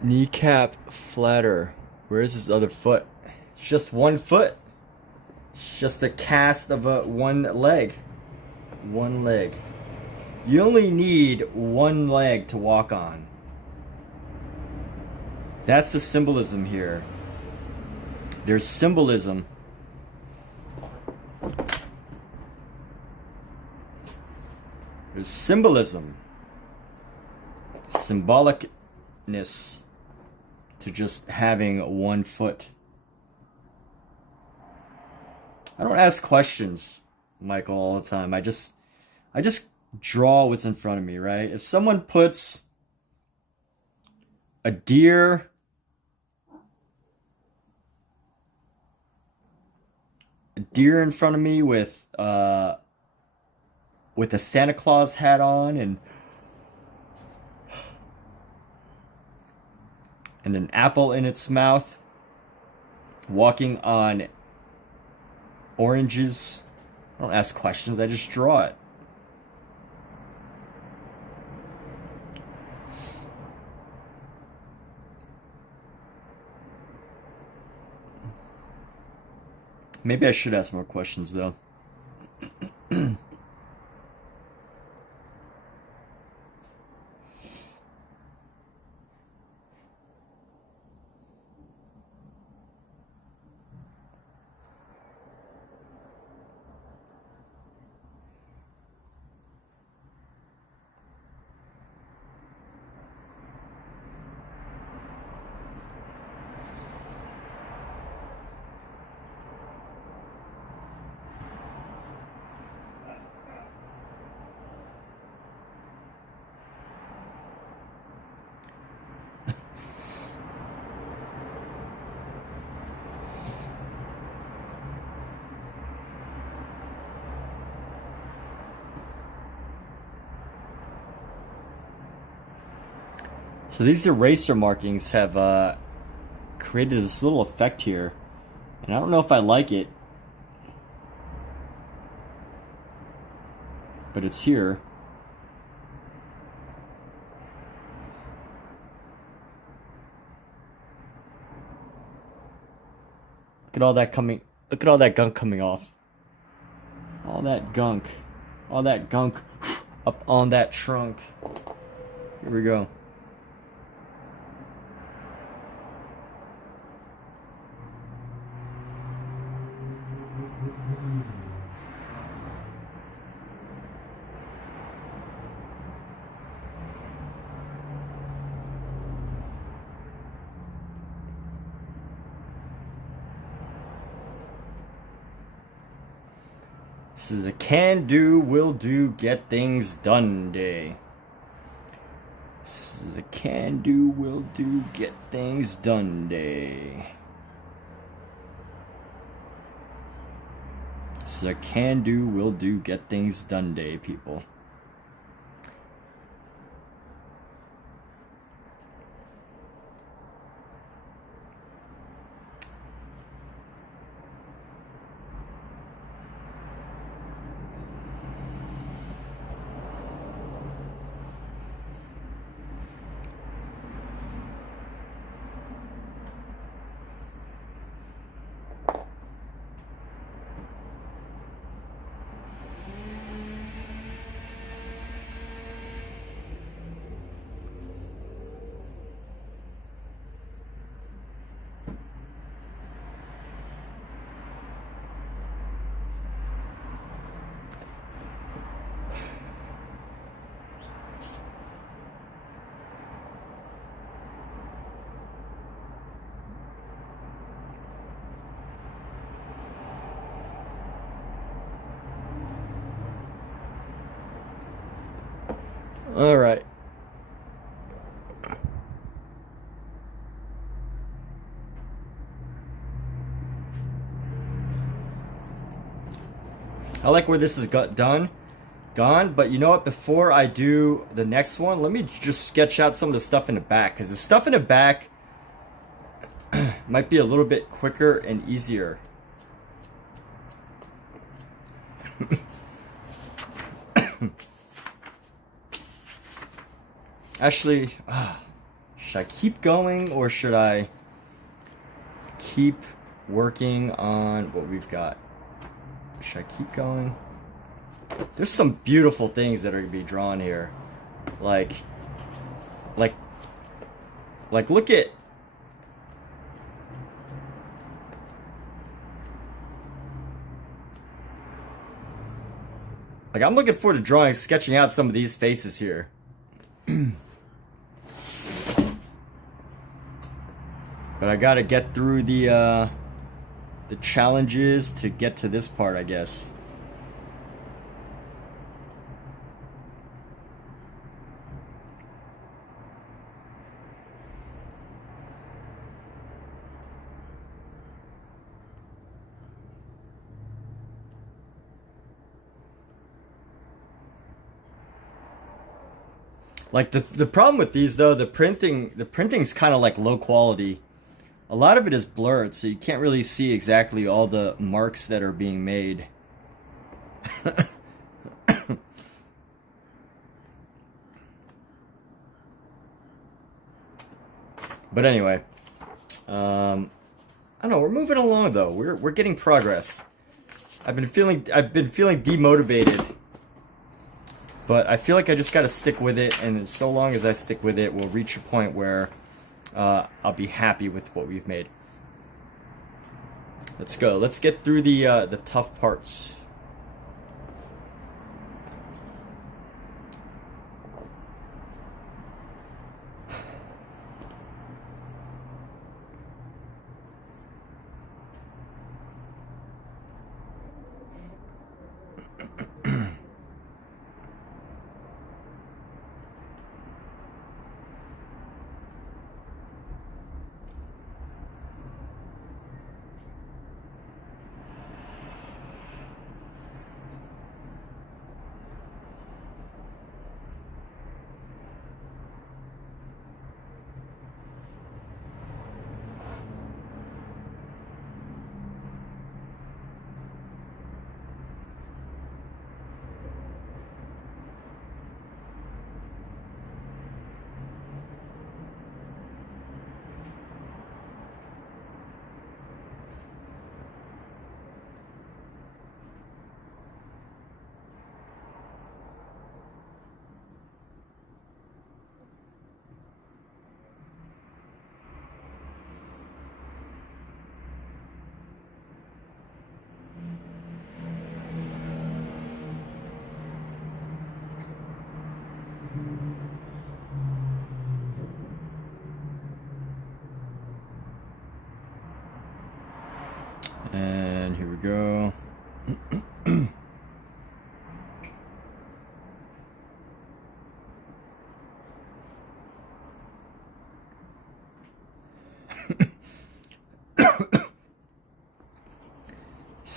kneecap flatter. Where is his other foot? It's just one foot. It's just a cast of one leg. One leg. You only need one leg to walk on. That's the symbolism here. There's symbolism. There's symbolism. Symbolicness to just having one foot. I don't ask questions, Michael, all the time. I just draw what's in front of me, right? If someone puts a deer in front of me with a Santa Claus hat on and an apple in its mouth, walking on oranges, I don't ask questions, I just draw it. Maybe I should ask more questions though. So these eraser markings have created this little effect here, and I don't know if I like it, but it's here. Look at all that coming. Look at all that gunk coming off. All that gunk up on that trunk. Here we go. This is a can do, will do, get things done day. This is a can do, will do, get things done day. This It's a can do, will do, get things done day, people. All right. I like where this is gone, but you know what? Before I do the next one, let me just sketch out some of the stuff in the back, because the stuff in the back might be a little bit quicker and easier. Actually, should I keep going or should I keep working on what we've got? Should I keep going? There's some beautiful things that are gonna be drawn here. Like look at I'm looking forward to drawing, sketching out some of these faces here. But I gotta get through the challenges to get to this part, I guess. Like the problem with these though, the printing's kind of like low quality. A lot of it is blurred, so you can't really see exactly all the marks that are being made. But anyway, I don't know. We're moving along though. We're getting progress. I've been feeling demotivated, but I feel like I just got to stick with it. And so long as I stick with it, we'll reach a point where I'll be happy with what we've made. Let's go. Let's get through the tough parts.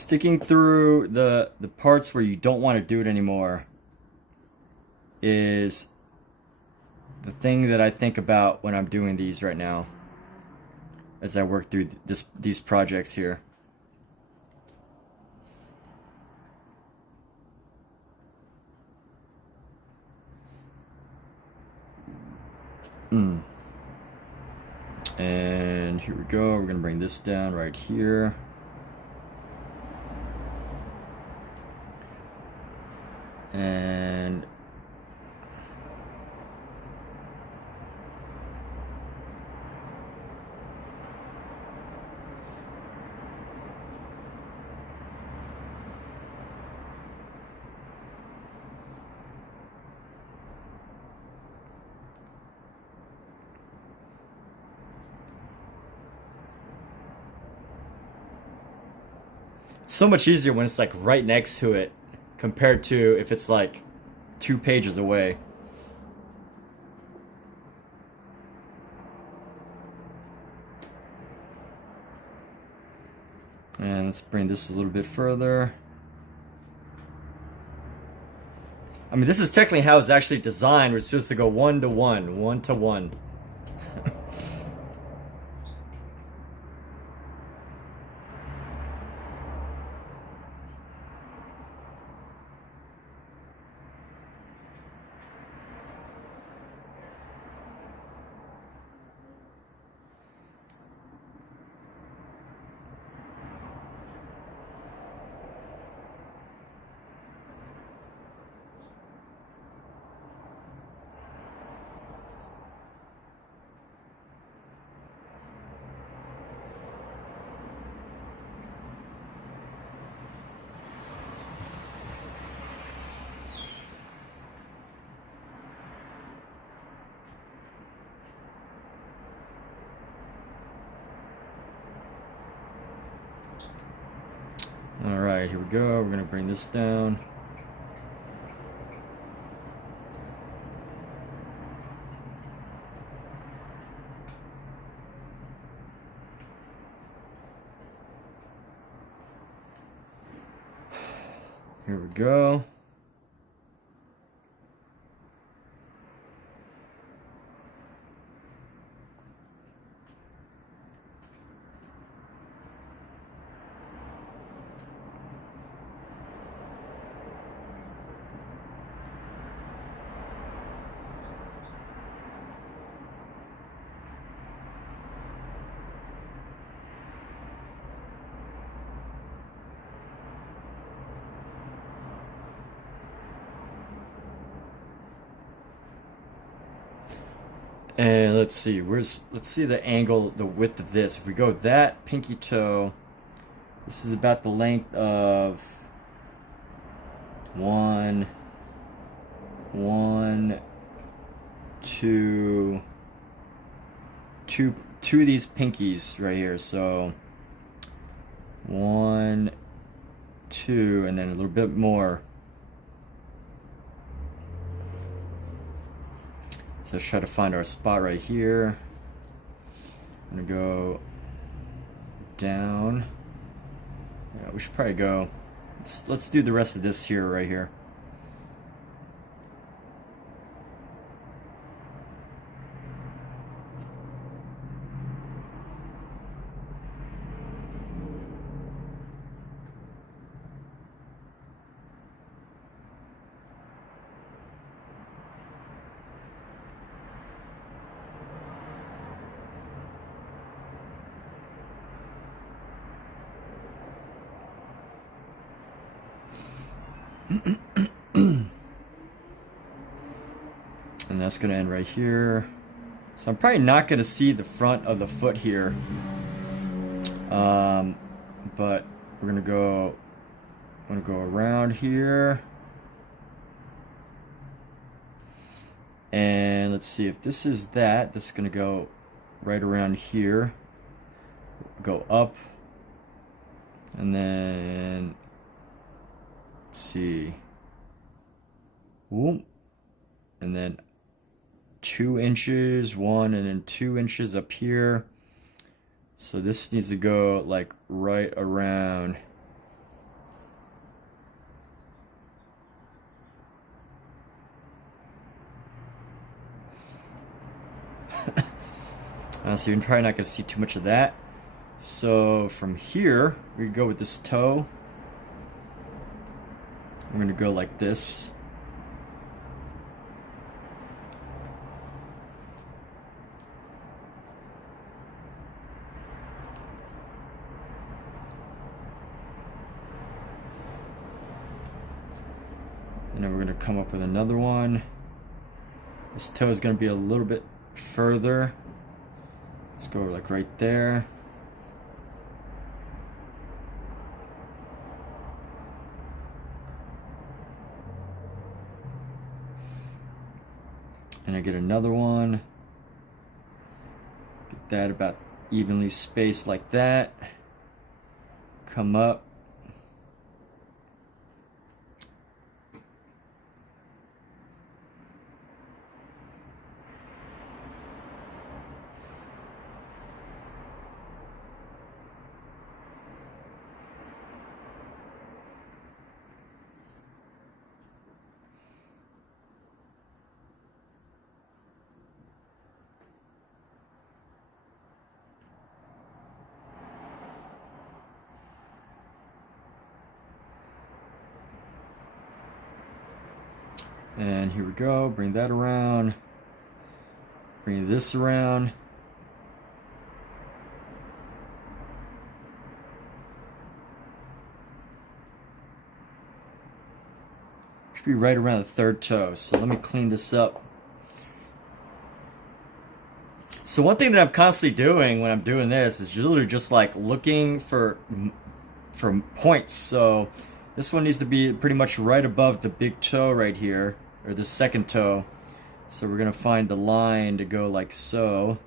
sticking through the parts where you don't want to do it anymore is the thing that I think about when I'm doing these right now as I work through these projects here. And here we go. We're going to bring this down right here. And it's so much easier when it's like right next to it compared to if it's like 2 pages away. And let's bring this a little bit further. I mean, this is technically how it's actually designed. We're supposed to go 1 to 1, 1 to 1. All right, here we go. We're gonna bring this down. Here we go. And let's see, let's see the angle, the width of this. If we go that pinky toe, this is about the length of one, two of these pinkies right here. So 1, 2, and then a little bit more. So let's try to find our spot right here. I'm gonna go down. Yeah, we should probably go. Let's do the rest of this here, right here. And that's going to end right here. So I'm probably not going to see the front of the foot here. But we're going to go, I'm going to go around here. And let's see if this is that. This is going to go right around here. Go up. And then, let's see. Whoop. And then 2 inches, 1, and then 2 inches up here. So this needs to go like right around So you're probably not going to see too much of that. So from here, we go with this toe. We're going to go like this. And then we're going to come up with another one. This toe is going to be a little bit further. Let's go like right there. And I get another one. Get that about evenly spaced like that. Come up. And here we go, bring that around, bring this around. Should be right around the third toe. So let me clean this up. So one thing that I'm constantly doing when I'm doing this is literally just like looking for points. So this one needs to be pretty much right above the big toe right here, or the second toe. So we're gonna find the line to go like so.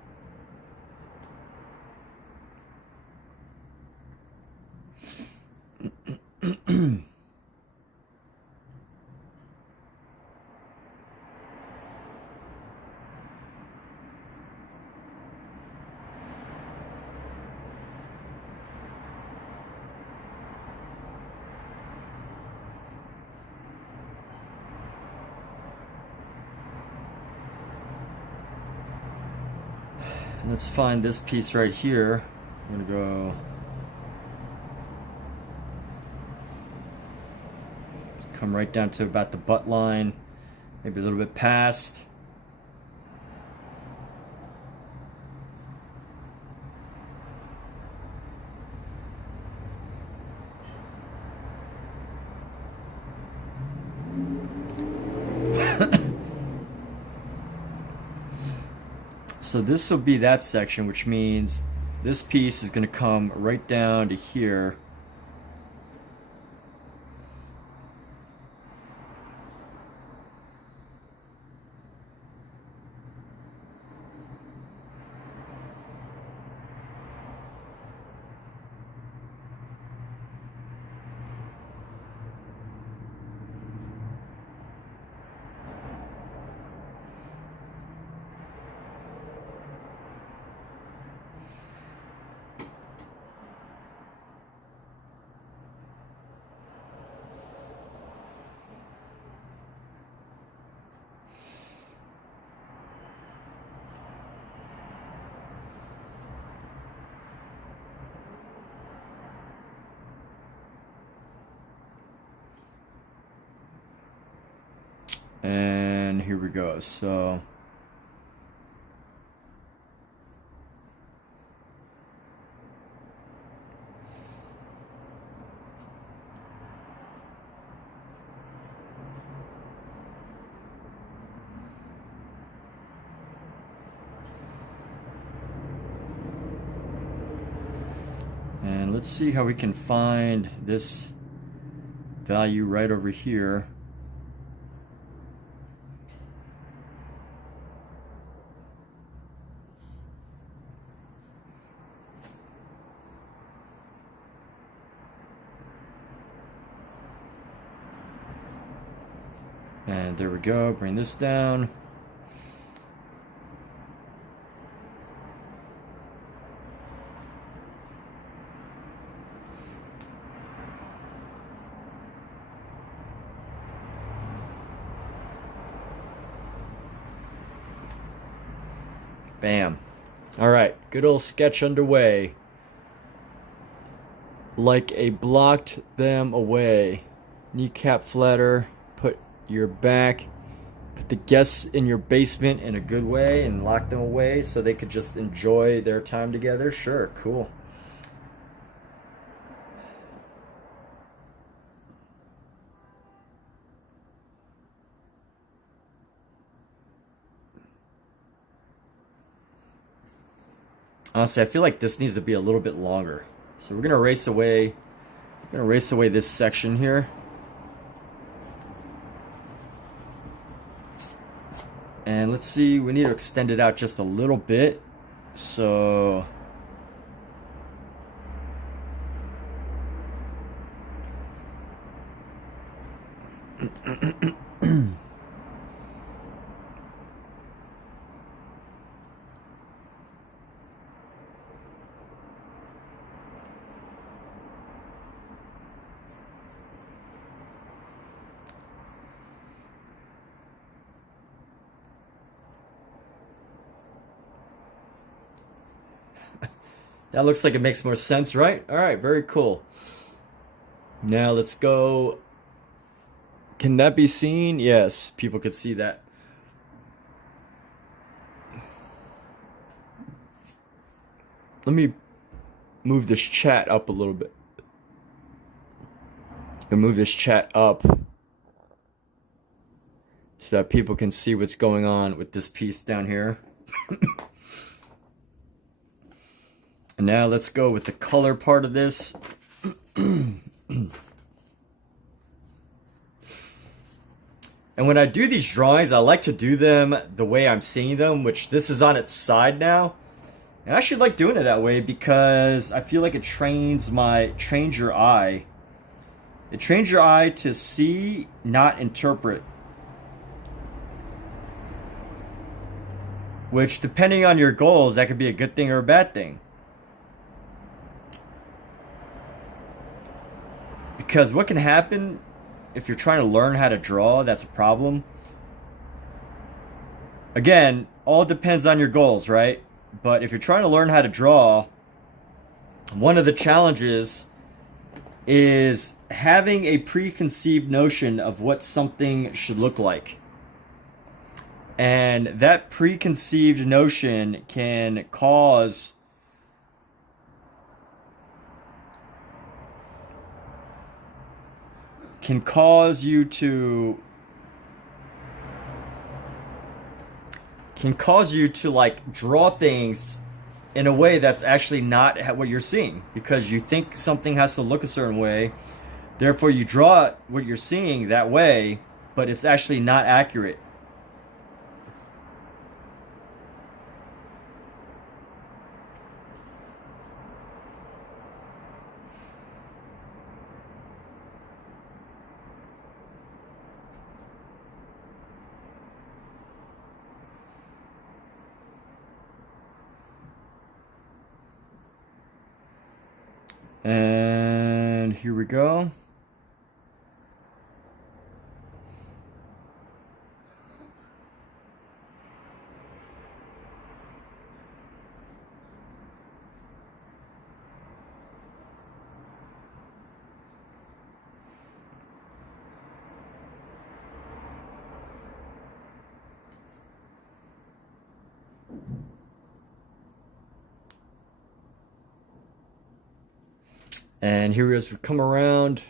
Let's find this piece right here. I'm gonna go come right down to about the butt line, maybe a little bit past. So this will be that section, which means this piece is going to come right down to here. And here we go. So and let's see how we can find this value right over here. And there we go, bring this down. Bam. Alright, good old sketch underway. Like a blocked them away. Kneecap flatter, put your back, put the guests in your basement in a good way and lock them away so they could just enjoy their time together. Sure, cool. Honestly, I feel like this needs to be a little bit longer. So we're gonna erase away this section here. And let's see, we need to extend it out just a little bit. So that looks like it makes more sense, right? All right, very cool. Now let's go. Can that be seen? Yes, people could see that. Let me move this chat up a little bit. And move this chat up so that people can see what's going on with this piece down here. And now let's go with the color part of this. And when I do these drawings, I like to do them the way I'm seeing them, which this is on its side now. And I should like doing it that way because I feel like it trains your eye. It trains your eye to see, not interpret. Which, depending on your goals, that could be a good thing or a bad thing. Because what can happen if you're trying to learn how to draw, that's a problem. Again, all depends on your goals, right? But if you're trying to learn how to draw, one of the challenges is having a preconceived notion of what something should look like. And that preconceived notion can cause you to like draw things in a way that's actually not what you're seeing, because you think something has to look a certain way, therefore you draw what you're seeing that way, but it's actually not accurate. And here we go. And here as we come around.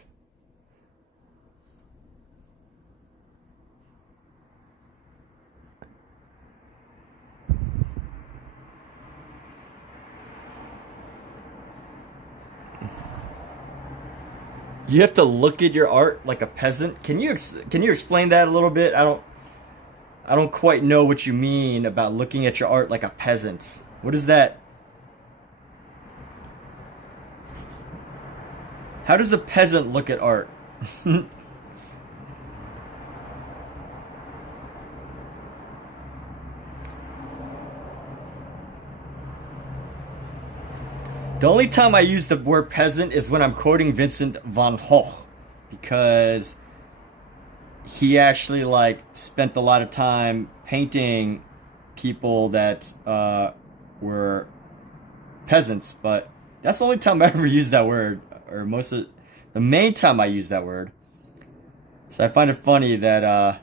You have to look at your art like a peasant. Can you explain that a little bit? I don't quite know what you mean about looking at your art like a peasant. What is that? How does a peasant look at art? The only time I use the word peasant is when I'm quoting Vincent van Gogh, because he actually like spent a lot of time painting people that were peasants, but that's the only time I ever used that word, or most of the main time I use that word. So I find it funny that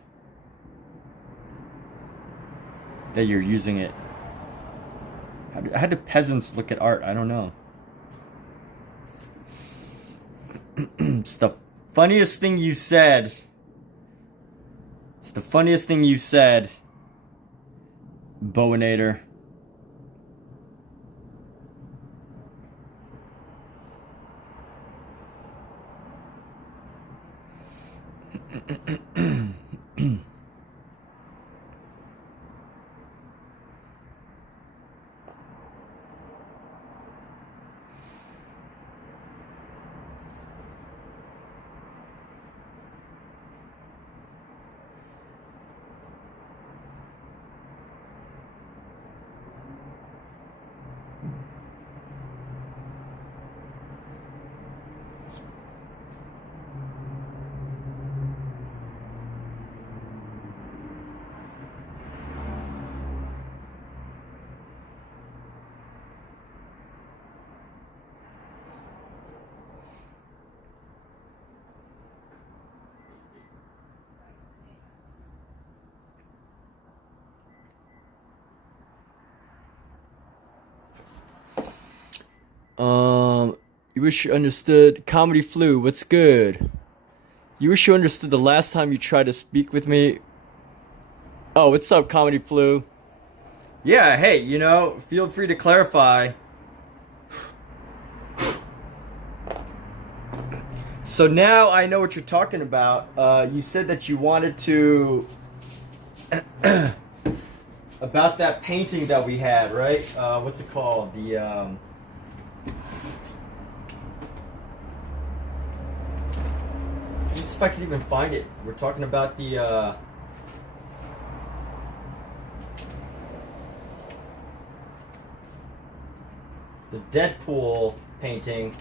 that you're using it. How do peasants look at art? I don't know. It's the funniest thing you said. It's the funniest thing you said, Bowinator. You wish you understood comedy flu. What's good? You wish you understood the last time you tried to speak with me. Oh, what's up, comedy flu? Yeah, hey, you know, feel free to clarify. So now I know what you're talking about. You said that you wanted to about that painting that we had, right? What's it called? The Let's see if I can even find it. We're talking about the Deadpool painting.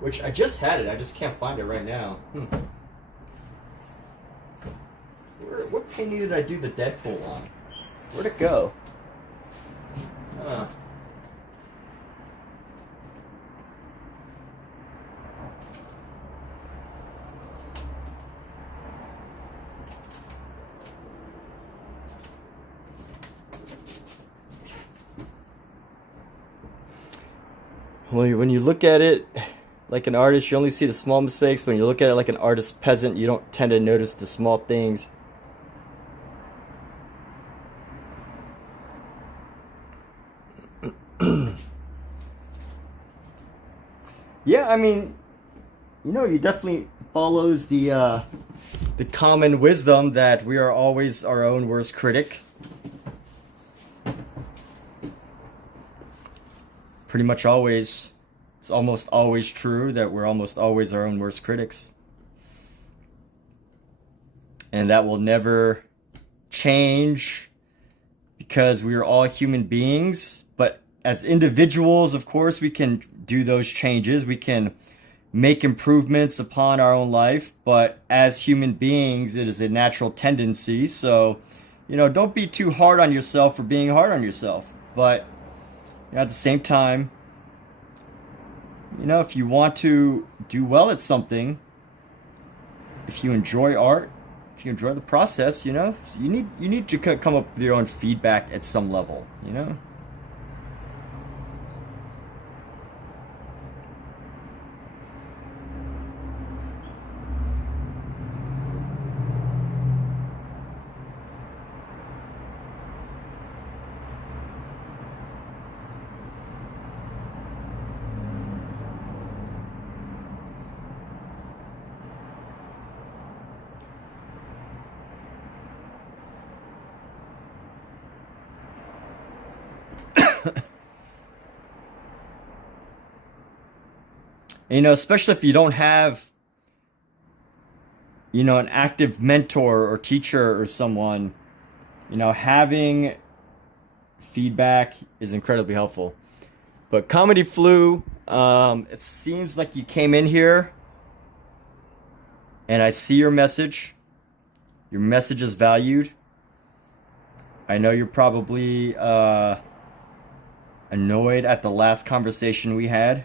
Which I just had it, I just can't find it right now. What painting did I do the Deadpool on? Where'd it go? Well, when you look at it like an artist, you only see the small mistakes. When you look at it like an artist peasant, you don't tend to notice the small things. Yeah, I mean, you know, he definitely follows the common wisdom that we are always our own worst critic. Pretty much always. It's almost always true that we're almost always our own worst critics. And that will never change because we are all human beings. But as individuals, of course, we can do those changes. We can make improvements upon our own life. But as human beings, it is a natural tendency. So, you know, don't be too hard on yourself for being hard on yourself. But you know, at the same time, you know, if you want to do well at something, if you enjoy art, if you enjoy the process, you know, you need to come up with your own feedback at some level, you know. You know, especially if you don't have, you know, an active mentor or teacher or someone, you know, having feedback is incredibly helpful. But Comedy Flu, it seems like you came in here and I see your message. Your message is valued. I know you're probably annoyed at the last conversation we had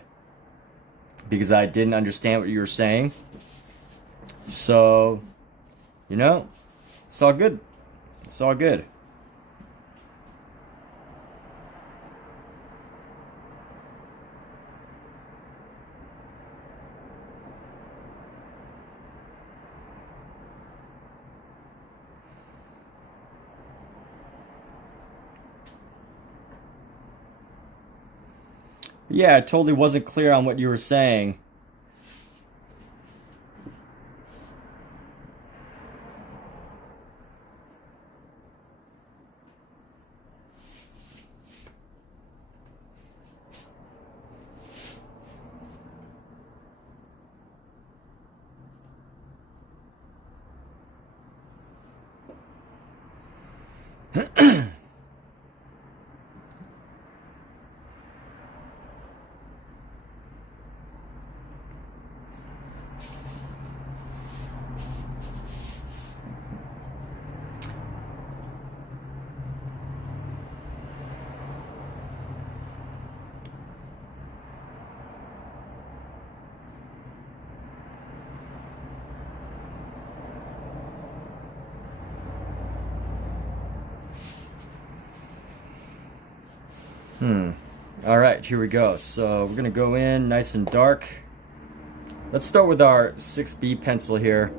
because I didn't understand what you were saying. So, you know, it's all good. It's all good. Yeah, I totally wasn't clear on what you were saying. All right, here we go. So we're gonna go in nice and dark. Let's start with our 6B pencil here.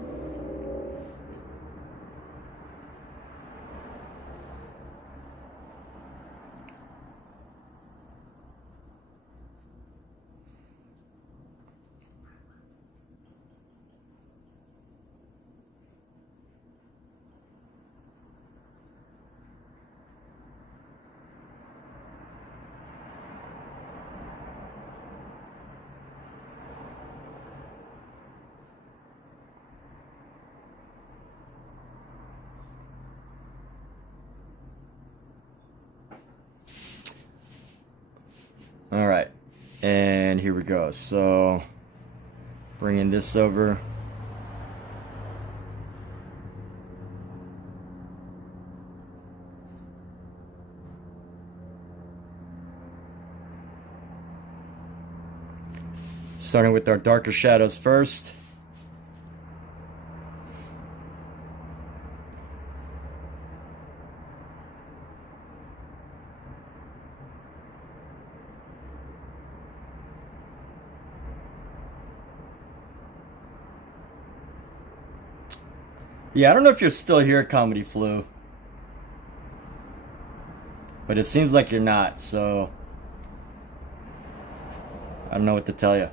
All right, and here we go. So bringing this over. Starting with our darker shadows first. Yeah, I don't know if you're still here, Comedy Flu. But it seems like you're not, so I don't know what to tell you.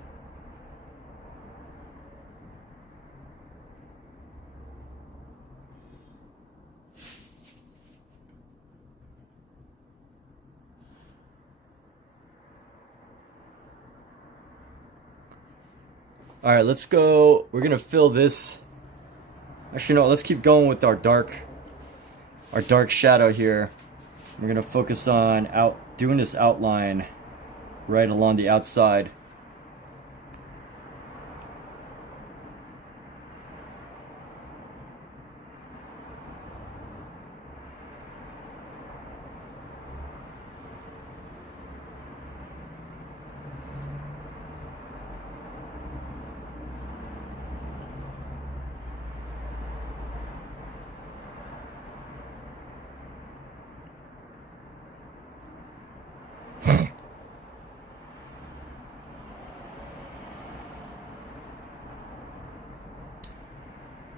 All right, let's go. We're gonna fill this. Actually, no, let's keep going with our dark shadow here. We're gonna focus on doing this outline right along the outside.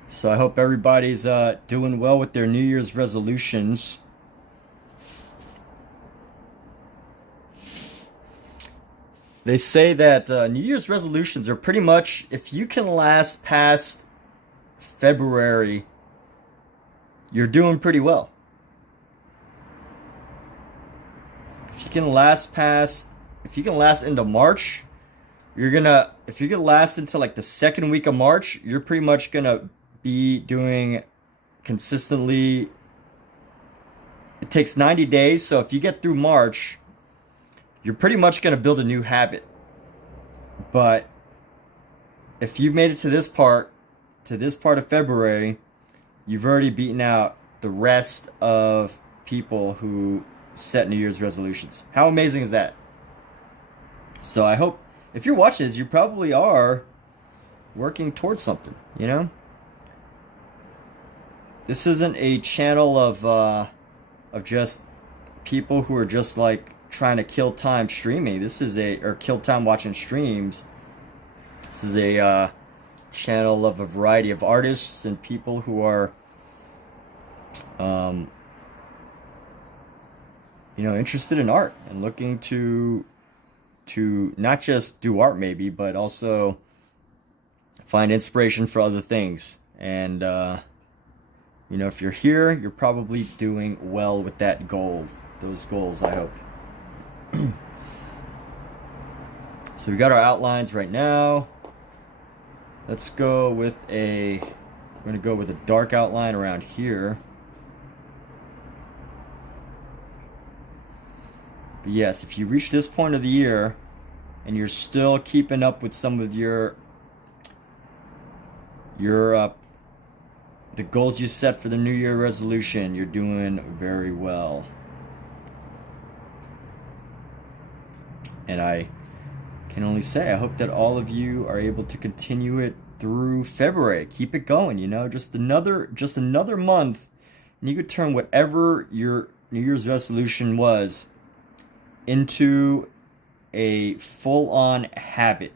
So I hope everybody's doing well with their New Year's resolutions. They say that New Year's resolutions are pretty much, if you can last past February, you're doing pretty well. If you can last into March, if you can last until like the second week of March, you're pretty much gonna be doing consistently It takes 90 days, so if you get through March, you're pretty much going to build a new habit. But if you've made it to this part of February, you've already beaten out the rest of people who set New Year's resolutions. How amazing is that? So I hope, if you're watching this, you probably are working towards something, you know? This isn't a channel of just people who are just like trying to kill time streaming. This is or kill time watching streams. This is a channel of a variety of artists and people who are, you know, interested in art and looking to not just do art maybe, but also find inspiration for other things. And you know, if you're here, you're probably doing well with that goal, those goals, I hope. So we got our outlines right now. Let's go with we're gonna go with a dark outline around here. But yes, if you reach this point of the year and you're still keeping up with some of the goals you set for the New Year resolution, you're doing very well. And I can only say, I hope that all of you are able to continue it through February. Keep it going, you know, just another month, and you could turn whatever your New Year's resolution was into a full-on habit.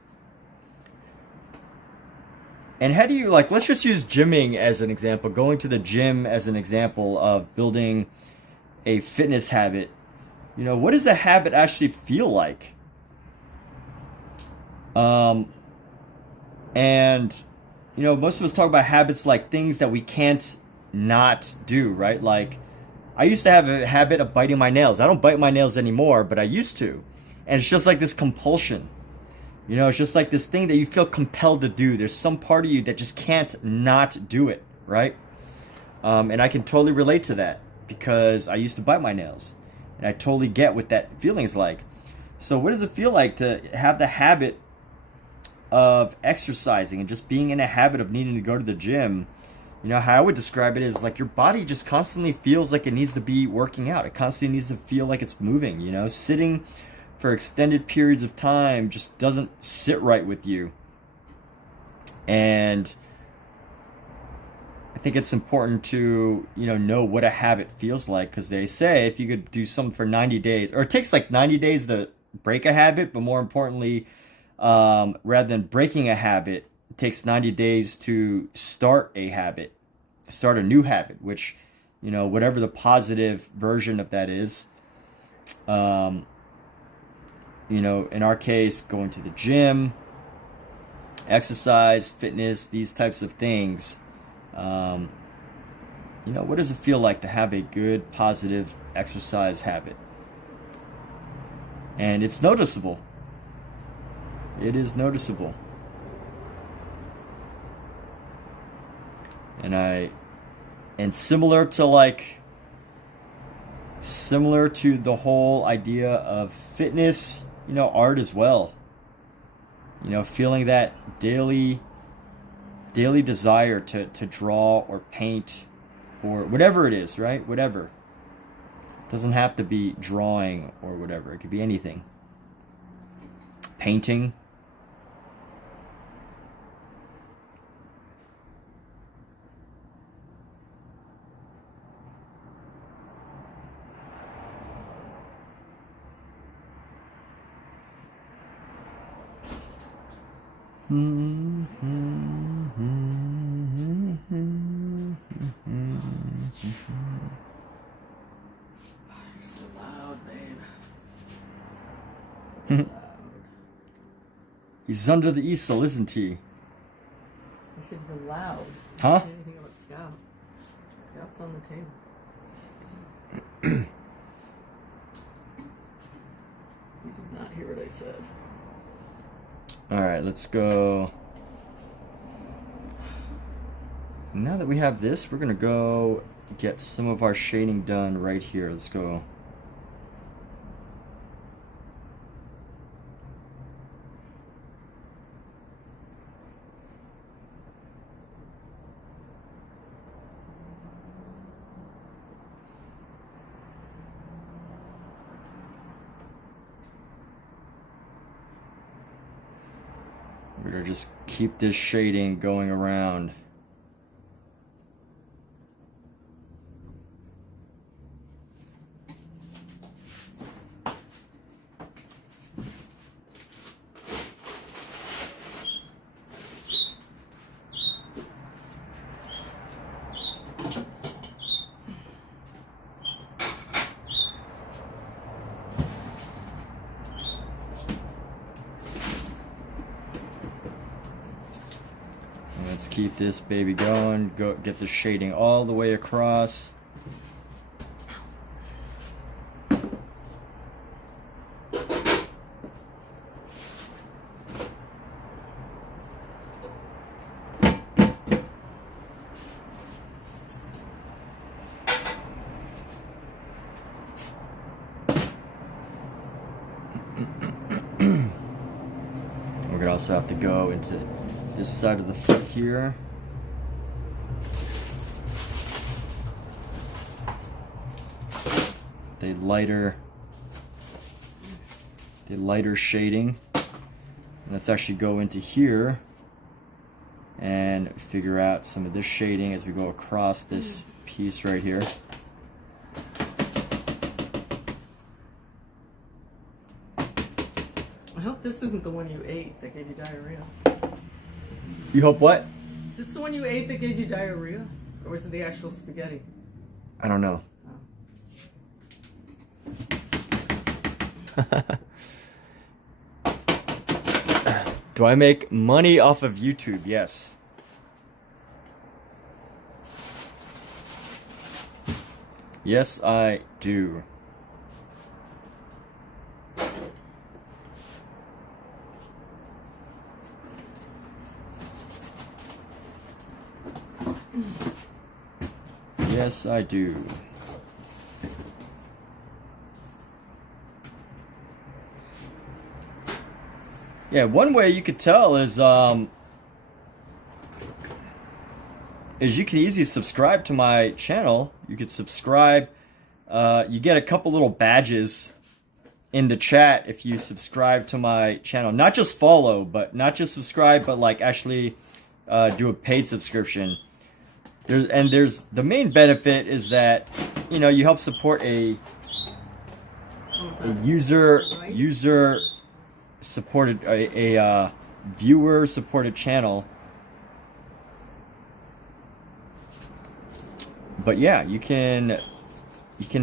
And how do you, like, let's just use gymming as an example, going to the gym as an example of building a fitness habit. You know, what does a habit actually feel like? And, you know, most of us talk about habits like things that we can't not do, right? Like, I used to have a habit of biting my nails. I don't bite my nails anymore, but I used to. And it's just like this compulsion. You know, it's just like this thing that you feel compelled to do. There's some part of you that just can't not do it, right? And I can totally relate to that because I used to bite my nails. And I totally get what that feeling is like. So what does it feel like to have the habit of exercising and just being in a habit of needing to go to the gym? You know, how I would describe it is like your body just constantly feels like it needs to be working out. It constantly needs to feel like it's moving, you know? Sitting for extended periods of time just doesn't sit right with you. And I think it's important to, you know what a habit feels like, because they say if you could do something for 90 days, or it takes like 90 days to break a habit, but more importantly, rather than breaking a habit, it takes 90 days to start a habit, start a new habit, which, you know, whatever the positive version of that is. You know, in our case, going to the gym, exercise, fitness, these types of things. You know, what does it feel like to have a good, positive exercise habit? And it's noticeable. It is noticeable. And similar to the whole idea of fitness, you know, art as well. You know, feeling that daily desire to draw or paint or whatever it is, right? Whatever. It doesn't have to be drawing or whatever. It could be anything. Painting. You're so loud, babe. Loud. He's under the easel, isn't he? I said you're loud. Huh? I didn't say anything about Scout. Scout's on the table. You did not hear what I said. Alright, let's go. Now that we have this, we're going to go get some of our shading done right here. Let's go. We're gonna just keep this shading going around. Let's keep this baby going. Go get the shading all the way across. We're gonna also have to go into this side of the foot here. The lighter shading. Let's actually go into here and figure out some of this shading as we go across this piece right here. I hope this isn't the one you ate that gave you diarrhea. You hope what? Is this the one you ate that gave you diarrhea? Or was it the actual spaghetti? I don't know. Oh. Do I make money off of YouTube? Yes. Yes, I do. Yes, I do. Yeah, one way you could tell is you can easily subscribe to my channel. You could subscribe. You get a couple little badges in the chat if you subscribe to my channel. Not just follow, but not just subscribe, but like actually do a paid subscription. There's the main benefit is that you help support a user supported a viewer supported channel. But yeah, you can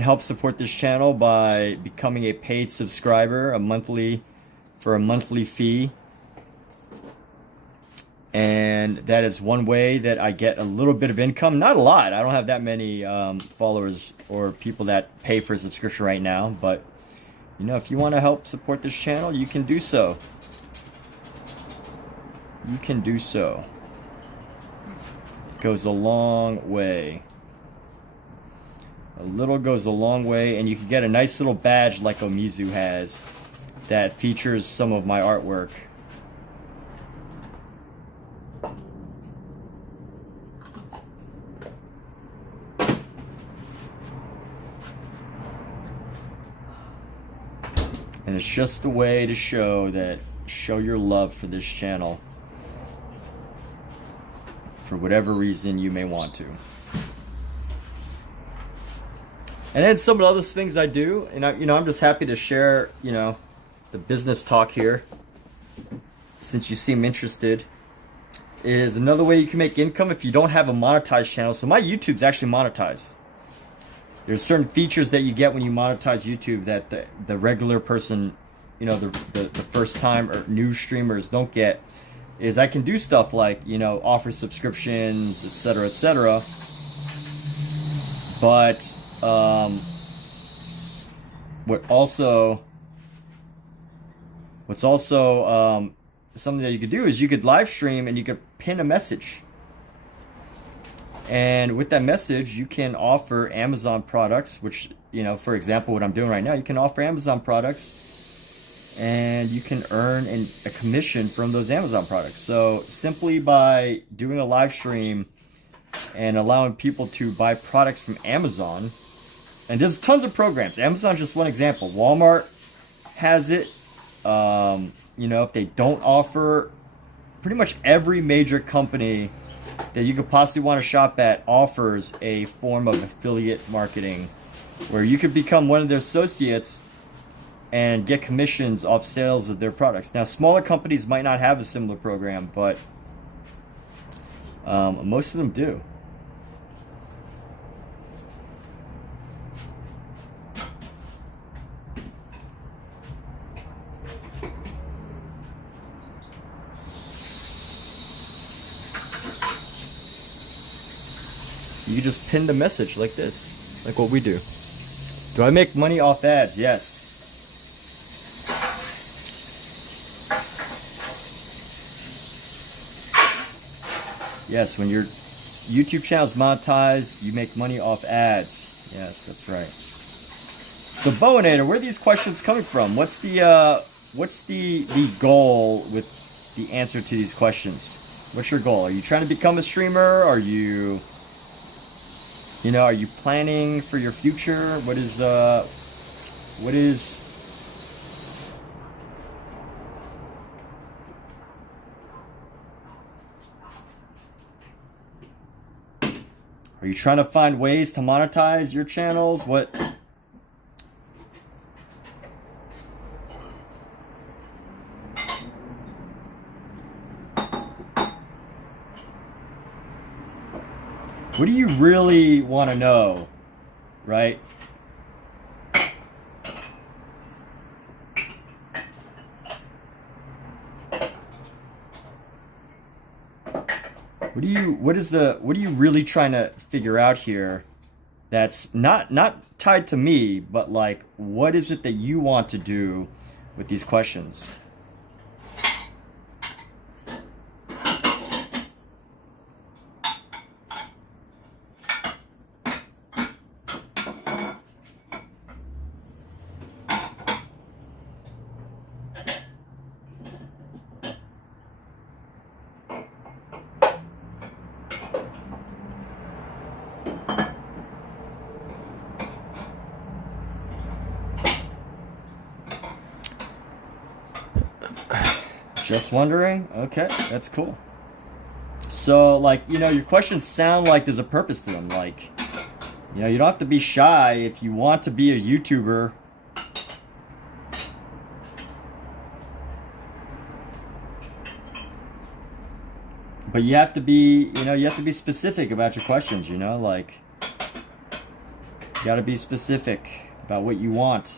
help support this channel by becoming a paid subscriber for a monthly fee. And that is one way that I get a little bit of income. Not a lot. I don't have that many followers or people that pay for a subscription right now. But, if you want to help support this channel, you can do so. You can do so. It goes a long way. A little goes a long way. And you can get a nice little badge like Omizu has that features some of my artwork. And it's just a way to show your love for this channel for whatever reason you may want to. And then some of the other things I do, and I'm just happy to share, the business talk here, since you seem interested, is another way you can make income if you don't have a monetized channel. So my YouTube's actually monetized. There's certain features that you get when you monetize YouTube that the regular person, the first time or new streamers don't get. Is I can do stuff like, offer subscriptions, etc., etc. But what's also something that you could do is you could live stream and you could pin a message. And with that message, you can offer Amazon products, which, you know, for example, what I'm doing right now, you can offer Amazon products and you can earn a commission from those Amazon products. So simply by doing a live stream and allowing people to buy products from Amazon, and there's tons of programs. Amazon's just one example. Walmart has it. You know, if they don't offer, pretty much every major company that you could possibly want to shop at offers a form of affiliate marketing where you could become one of their associates and get commissions off sales of their products. Now, smaller companies might not have a similar program, but most of them do. You just pin the message like this, like what we do. Do I make money off ads? Yes. Yes, when your YouTube channel is monetized, you make money off ads. Yes, that's right. So Bowenator, where are these questions coming from? What's the goal with the answer to these questions? What's your goal? Are you trying to become a streamer? Are you are you planning for your future? What is are you trying to find ways to monetize your channels? What do you really want to know, right? What are you really trying to figure out here that's not tied to me, but like what is it that you want to do with these questions? Just wondering? Okay, that's cool. So, like, your questions sound like there's a purpose to them. Like, you don't have to be shy if you want to be a YouTuber. But you have to be, specific about your questions, like, you gotta be specific about what you want.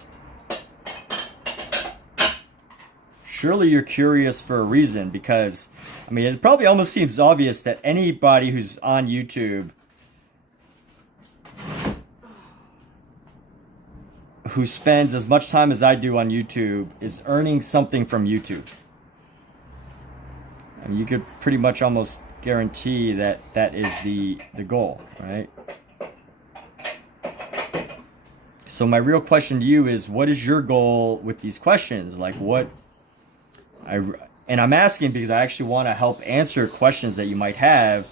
Surely you're curious for a reason, because, it probably almost seems obvious that anybody who's on YouTube who spends as much time as I do on YouTube is earning something from YouTube. You could pretty much almost guarantee that that is the goal, right? So my real question to you is, what is your goal with these questions? Like, and I'm asking because I actually want to help answer questions that you might have,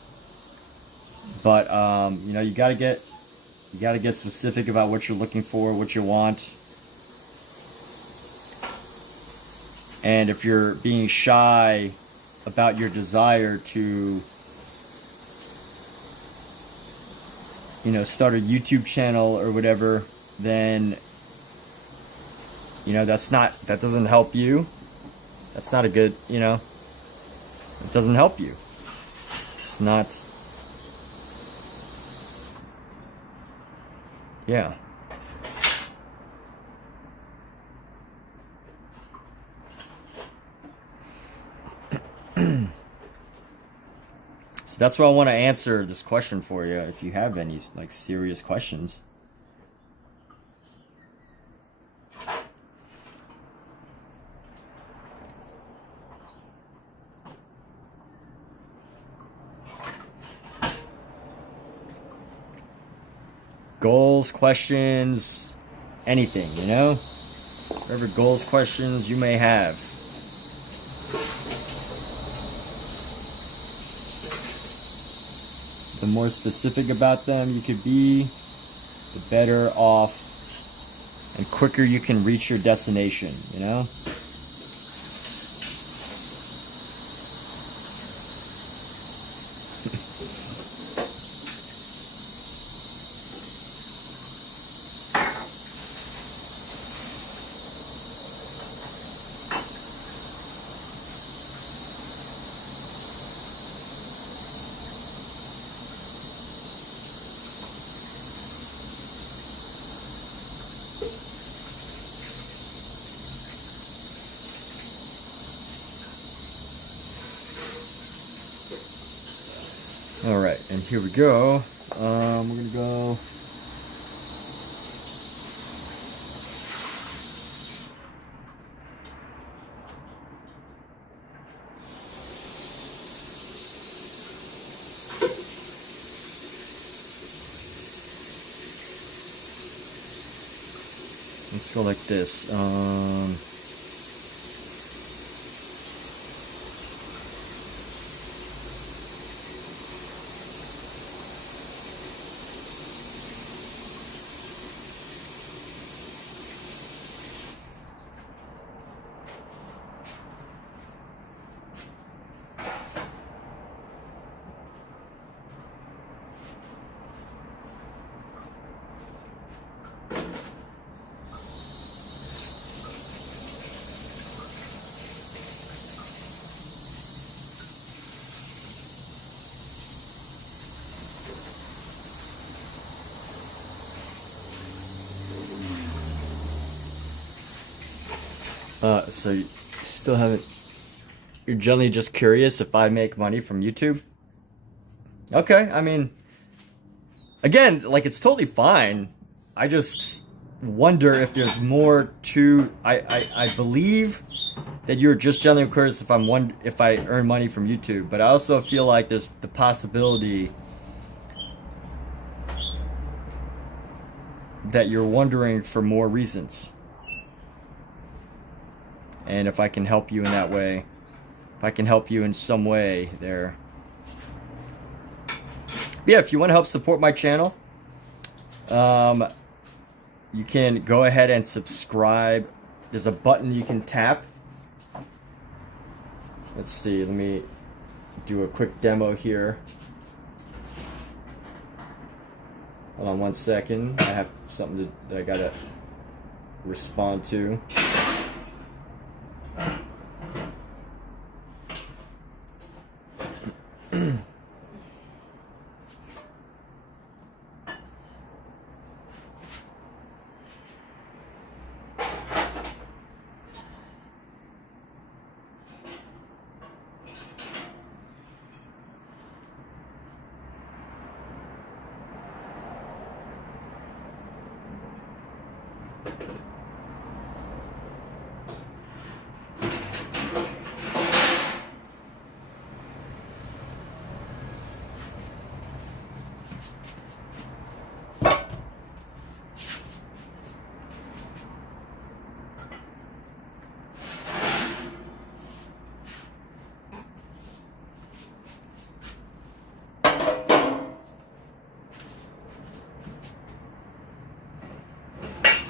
but you gotta get specific about what you're looking for, what you want. And if you're being shy about your desire to start a YouTube channel or whatever, then that doesn't help you. That's not a good, it doesn't help you. It's not, yeah. So that's why I want to answer this question for you, if you have any, like, serious questions. goals, questions, anything, you know? Whatever goals, questions you may have. The more specific about them you could be, the better off and quicker you can reach your destination, you know? All right, and here we go. We're gonna go. Let's go like this. So you still haven't, you're generally just curious if I make money from YouTube? Okay, I mean, again, like, it's totally fine. I just wonder if there's more to, I believe that you're just generally curious if if I earn money from YouTube, but I also feel like there's the possibility that you're wondering for more reasons. And if I can help you in that way, if I can help you in some way there. But yeah, if you want to help support my channel, you can go ahead and subscribe. There's a button you can tap. Let's see, let me do a quick demo here. Hold on one second. I have something that I gotta respond to.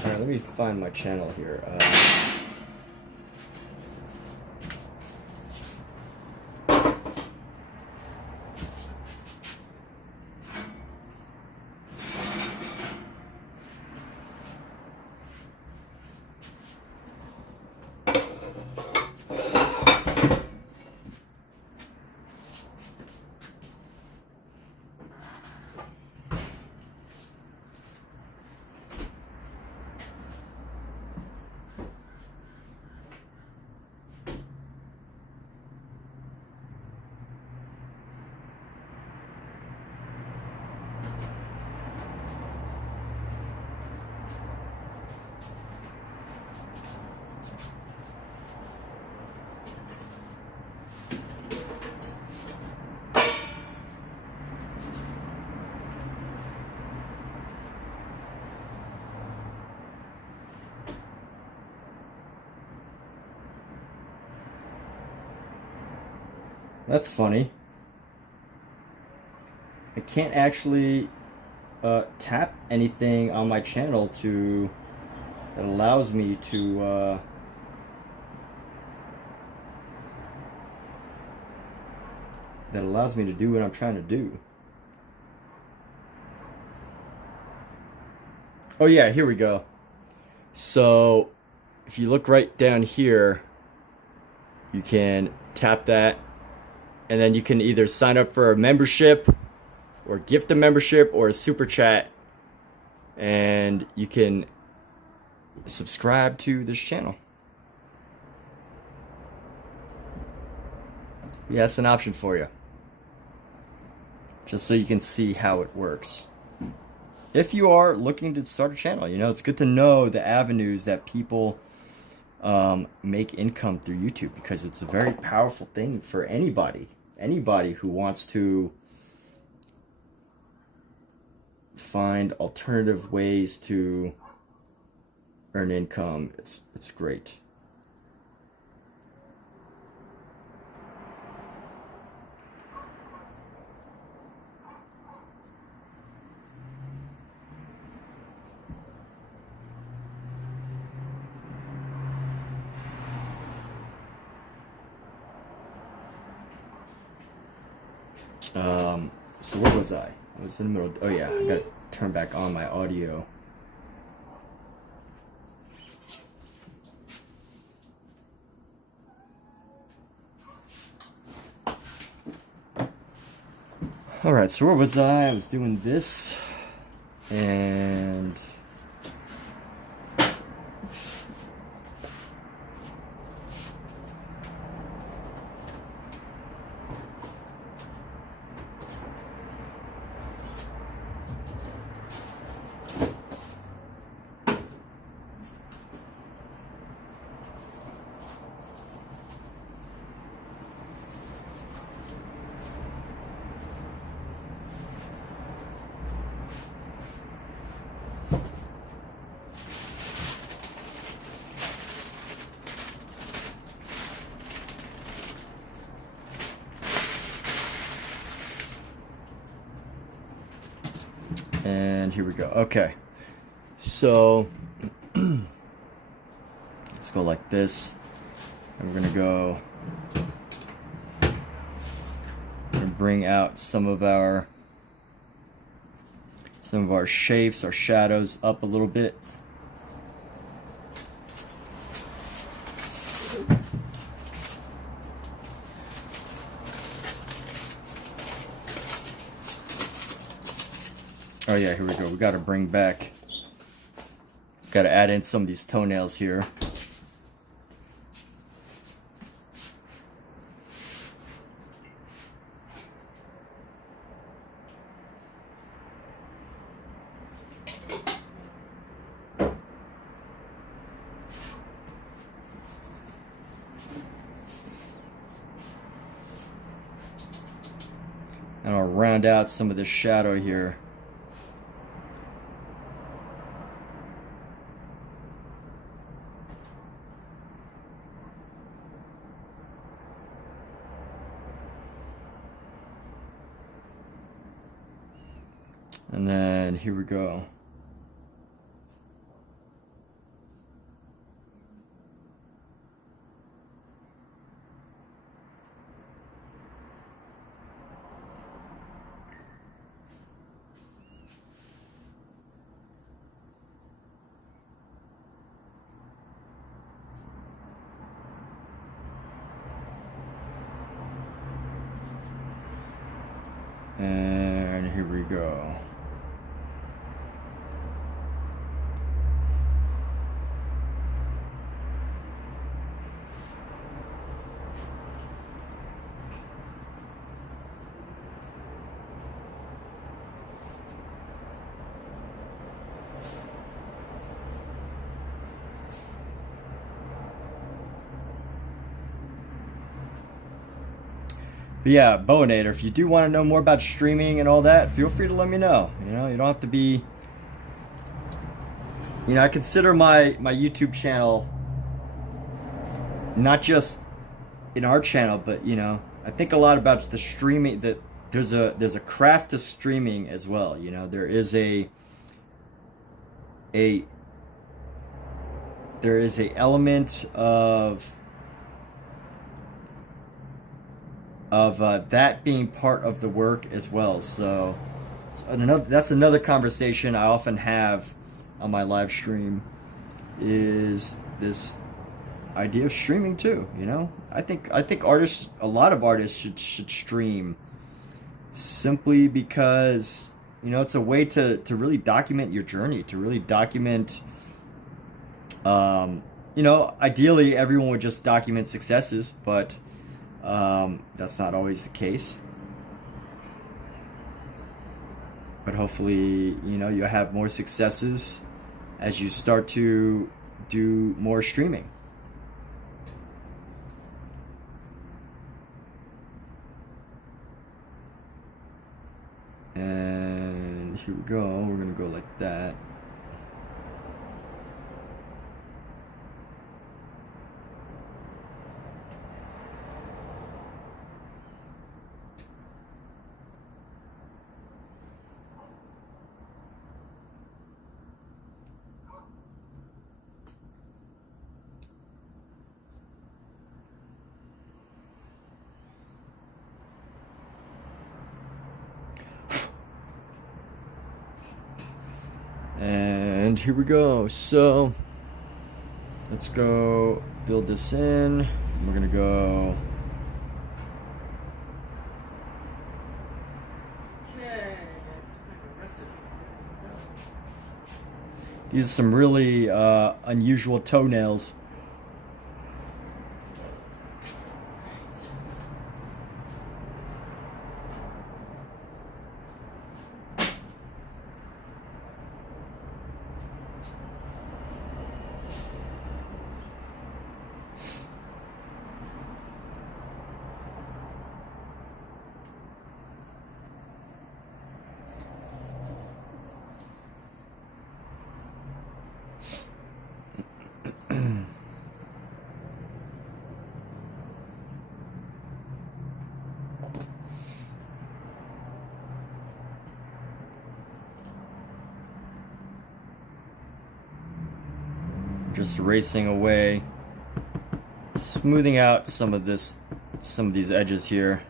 Let me find my channel here. That's funny. I can't actually tap anything on my channel that allows me to do what I'm trying to do. Oh yeah, here we go. So if you look right down here, you can tap that, and then you can either sign up for a membership or gift a membership or a super chat, and you can subscribe to this channel. Yeah, that's an option for you, just so you can see how it works. If you are looking to start a channel, you know, it's good to know the avenues that people make income through YouTube, because it's a very powerful thing for anybody who wants to find alternative ways to earn income. It's great. So where was I? I was in the middle. Oh yeah, I gotta turn back on my audio. Alright, so where was I? I was doing this, and here we go. Okay, so let's go like this, and we're gonna bring out some of our shapes, our shadows up a little bit. Oh yeah, here we go. We got to bring back, got to add in some of these toenails here. And I'll round out some of the shadow here. And then here we go. And here we go. But yeah, Bowinator, if you do want to know more about streaming and all that, feel free to let me know. You know, you don't have to be, you know, I consider my YouTube channel not just an art channel, but, you know, I think a lot about the streaming, that there's a craft to streaming as well. You know, there is a element of that being part of the work as well. So that's another conversation I often have on my live stream, is this idea of streaming too. You know, I think artists, a lot of artists should stream, simply because, you know, it's a way to really document your journey, to really document, you know, ideally everyone would just document successes, but that's not always the case. But hopefully, you know, you have more successes as you start to do more streaming. And here we go. We're gonna go like that. And here we go. So let's go build this in. We're gonna go. Okay. These are some really unusual toenails. Just racing away, smoothing out some of these edges here.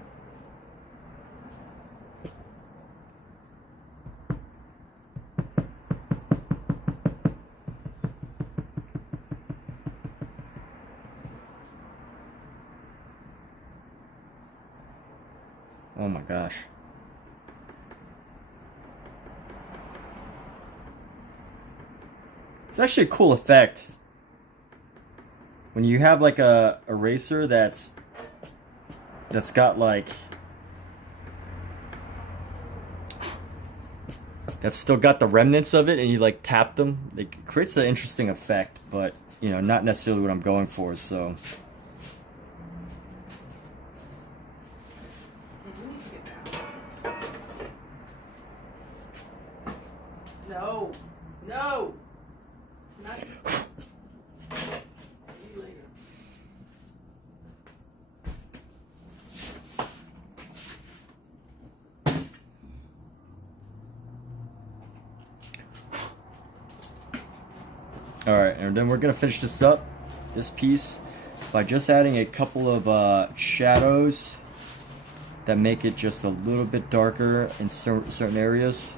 Oh my gosh. It's actually a cool effect when you have like a eraser that's got like, that's still got the remnants of it, and you like tap them. It creates an interesting effect, but you know, not necessarily what I'm going for. So No. No. Not later. all right, and then we're gonna finish this piece, by just adding a couple of shadows that make it just a little bit darker in certain areas.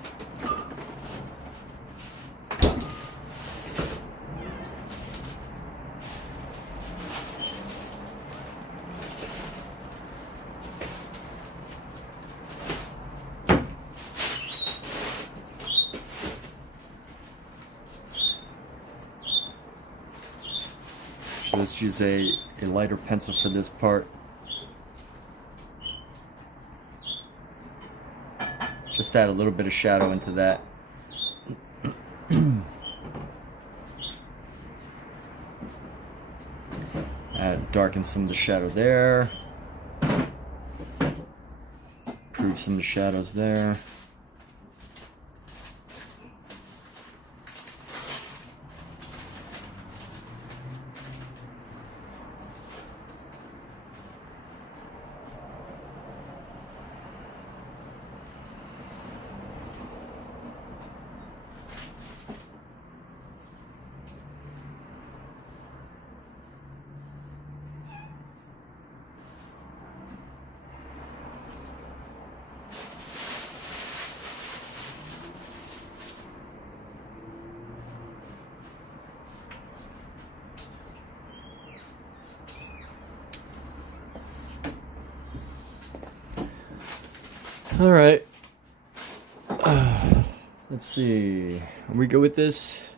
So let's use a lighter pencil for this part. Just add a little bit of shadow into that. Darken some of the shadow there. Improve some of the shadows there. All right. Let's see. Are we good with this?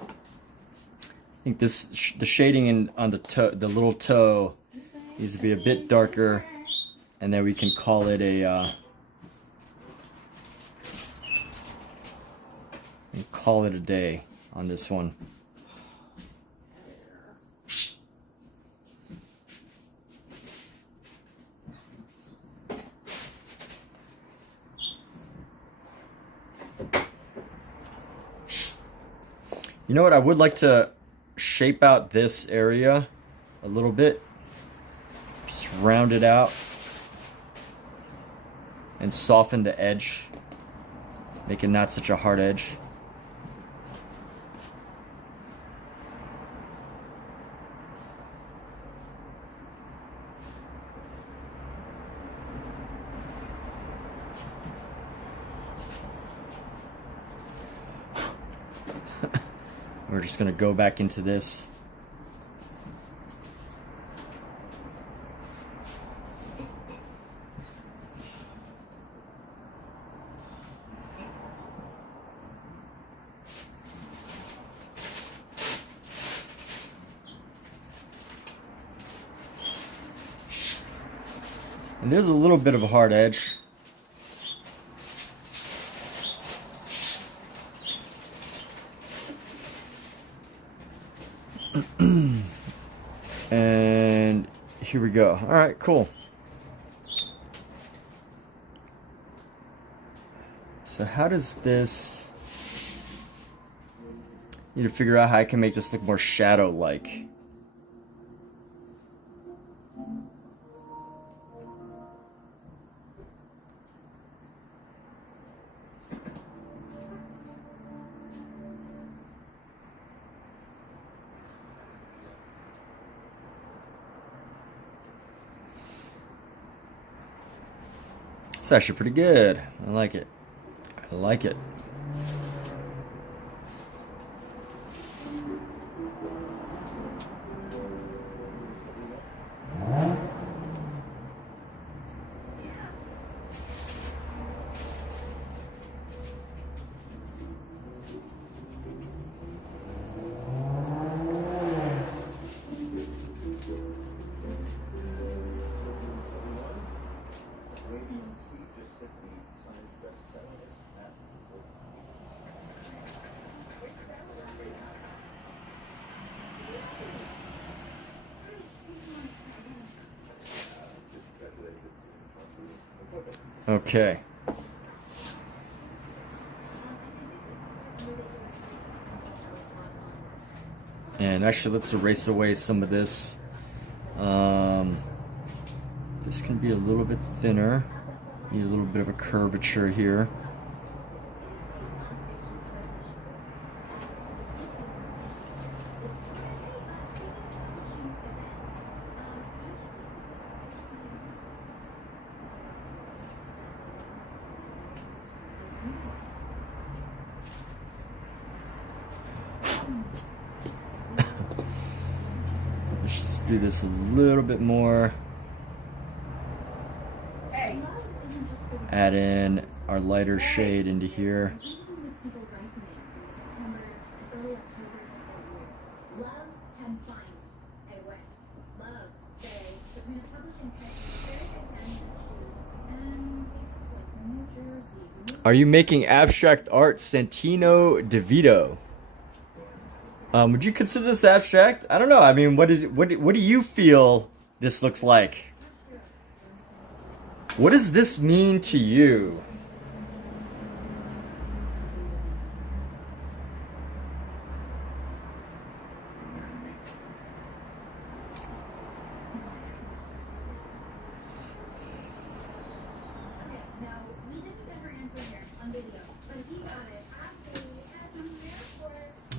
I think this the shading on the toe, the little toe, needs to be a bit darker, and then we can call it a day on this one. You know what? I would like to shape out this area a little bit. Just round it out and soften the edge. Make it not such a hard edge. We're just going to go back into this. And there's a little bit of a hard edge. And here we go. All right, cool. So how does this... Need to figure out how I can make this look more shadow-like. It's actually pretty good. I like it. I like it. Okay. And actually, let's erase away some of this. This can be a little bit thinner. Need a little bit of a curvature here. Let's just do this a little bit more. Add in our lighter shade into here. Are you making abstract art, Santino DeVito? Would you consider this abstract? I don't know. I mean, what do you feel this looks like? What does this mean to you?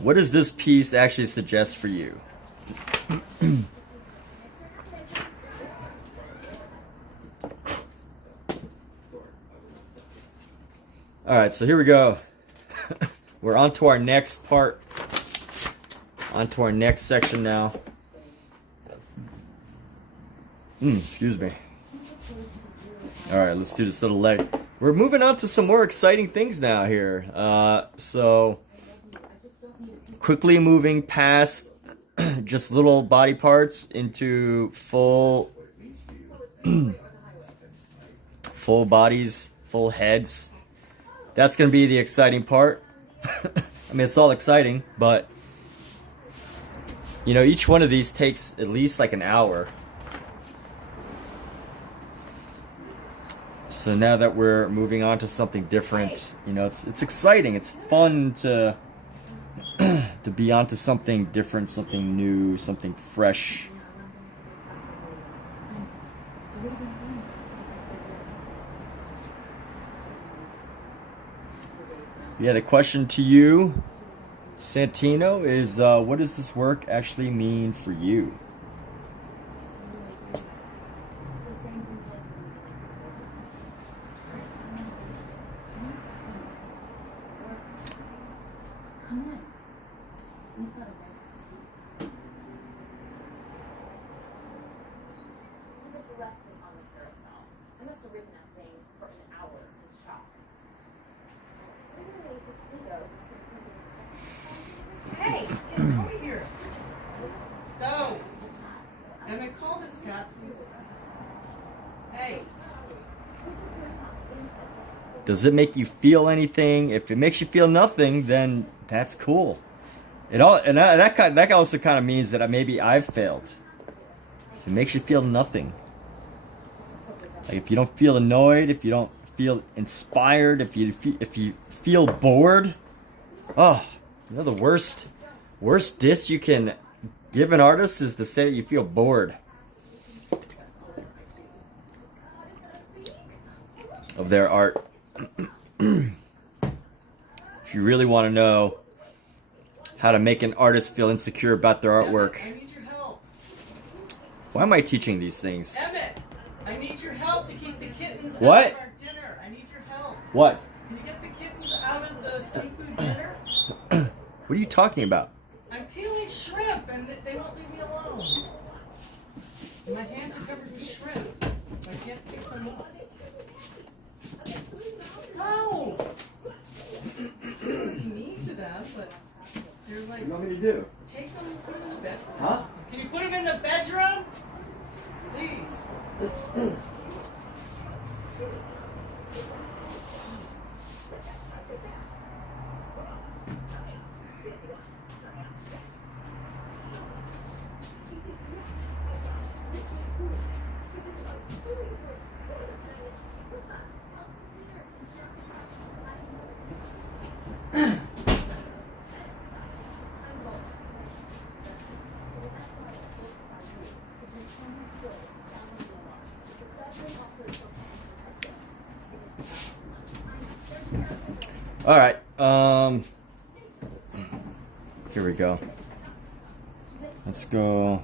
What does this piece actually suggest for you? All right, so here we go. We're on to our next part. On to our next section now. Excuse me. All right, let's do this little leg. We're moving on to some more exciting things now here. So quickly moving past just little body parts into full full bodies, full heads. That's going to be the exciting part. I mean, it's all exciting, but you know, each one of these takes at least like an hour. So now that we're moving on to something different, you know, it's exciting. It's fun to to be onto something different, something new, something fresh. Yeah, the question to you, Santino, is what does this work actually mean for you? Hey, get over here. Go. And I call this guy, please. Hey. Does it make you feel anything? If it makes you feel nothing, then that's cool. It all and that also kind of means that maybe I've failed. If it makes you feel nothing, like if you don't feel annoyed, if you don't feel inspired, if you feel bored, oh, you know the worst diss you can give an artist is to say that you feel bored of their art. If you really want to know how to make an artist feel insecure about their artwork. Emmett, I need your help. Why am I teaching these things? Emmett, I need your help to keep the kittens What? out of our dinner. I need your help. What? Can you get the kittens out of the seafood dinner? What are you talking about? I'm peeling shrimp and they won't leave me alone. And my hands are covered with shrimp, so I can't pick them up. No! I'm really mean to them, but they're like, What do you want me to do? take them and put them in the bedroom. Huh? Can you put them in the bedroom? Please. All right. Here we go. Let's go.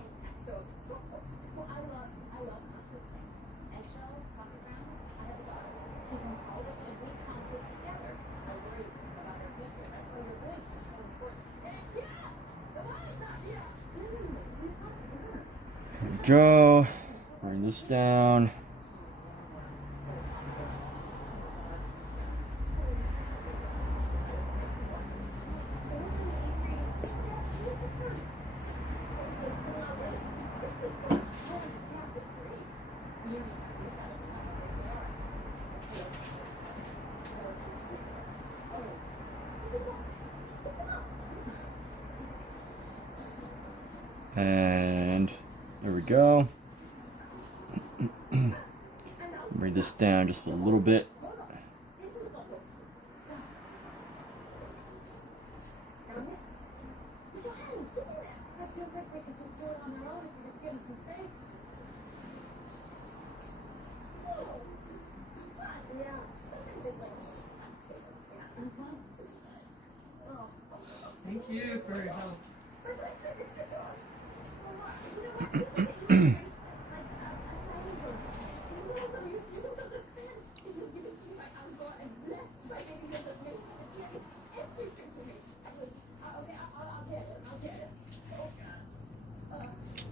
Here we go. Bring this down. And there we go. Bring this down just a little bit. Thank you for your help.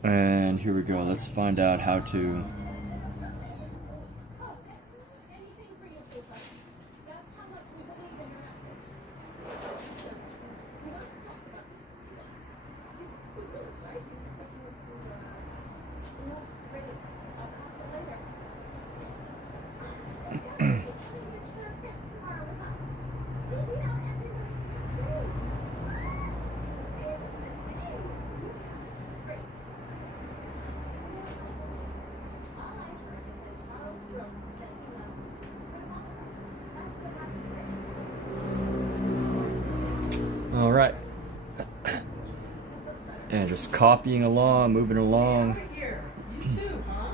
And here we go. Let's find out how to And just copying along, moving along. Over here. You too, huh?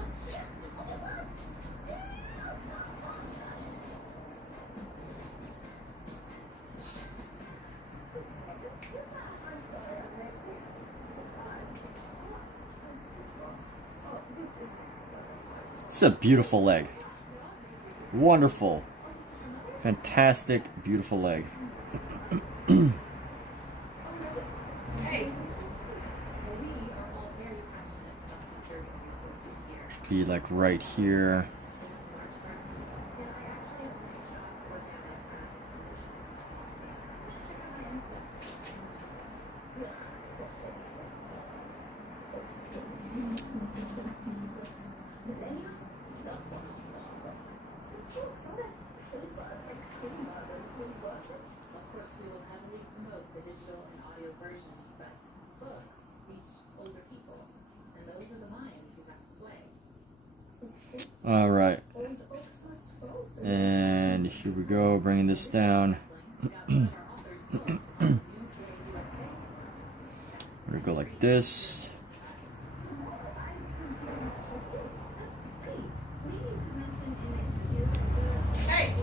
This is a beautiful leg. Wonderful. Fantastic, beautiful leg. Hey. Be like right here. All right. And here we go, bringing this down. We're gonna go like this. Hey.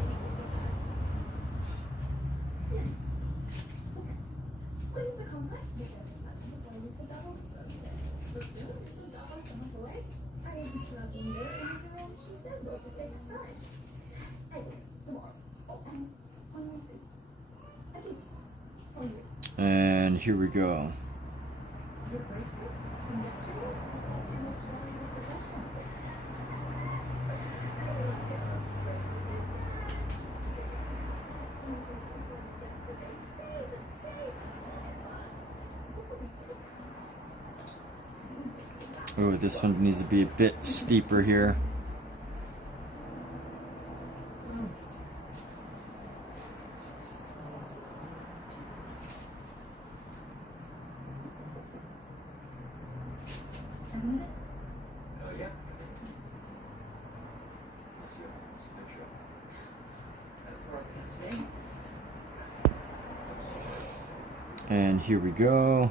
And here we go. Oh, this one needs to be a bit steeper here. And here we go.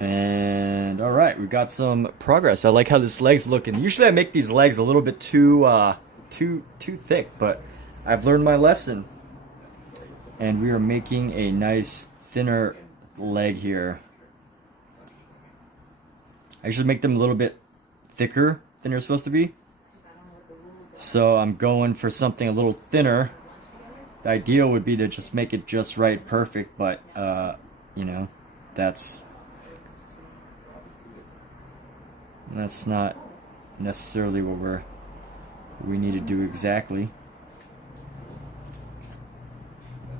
And all right, we got some progress. I like how this leg's looking. Usually I make these legs a little bit too thick, but I've learned my lesson. And we are making a nice thinner leg here. I should make them a little bit thicker than they're supposed to be. So I'm going for something a little thinner. The ideal would be to just make it just right, perfect, but you know, that's not necessarily what we need to do exactly.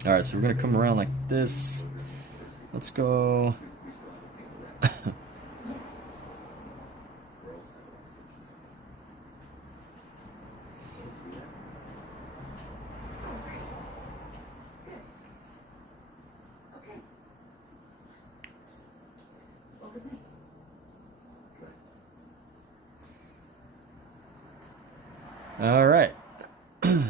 All right, so we're gonna come around like this. Let's go. All right. Here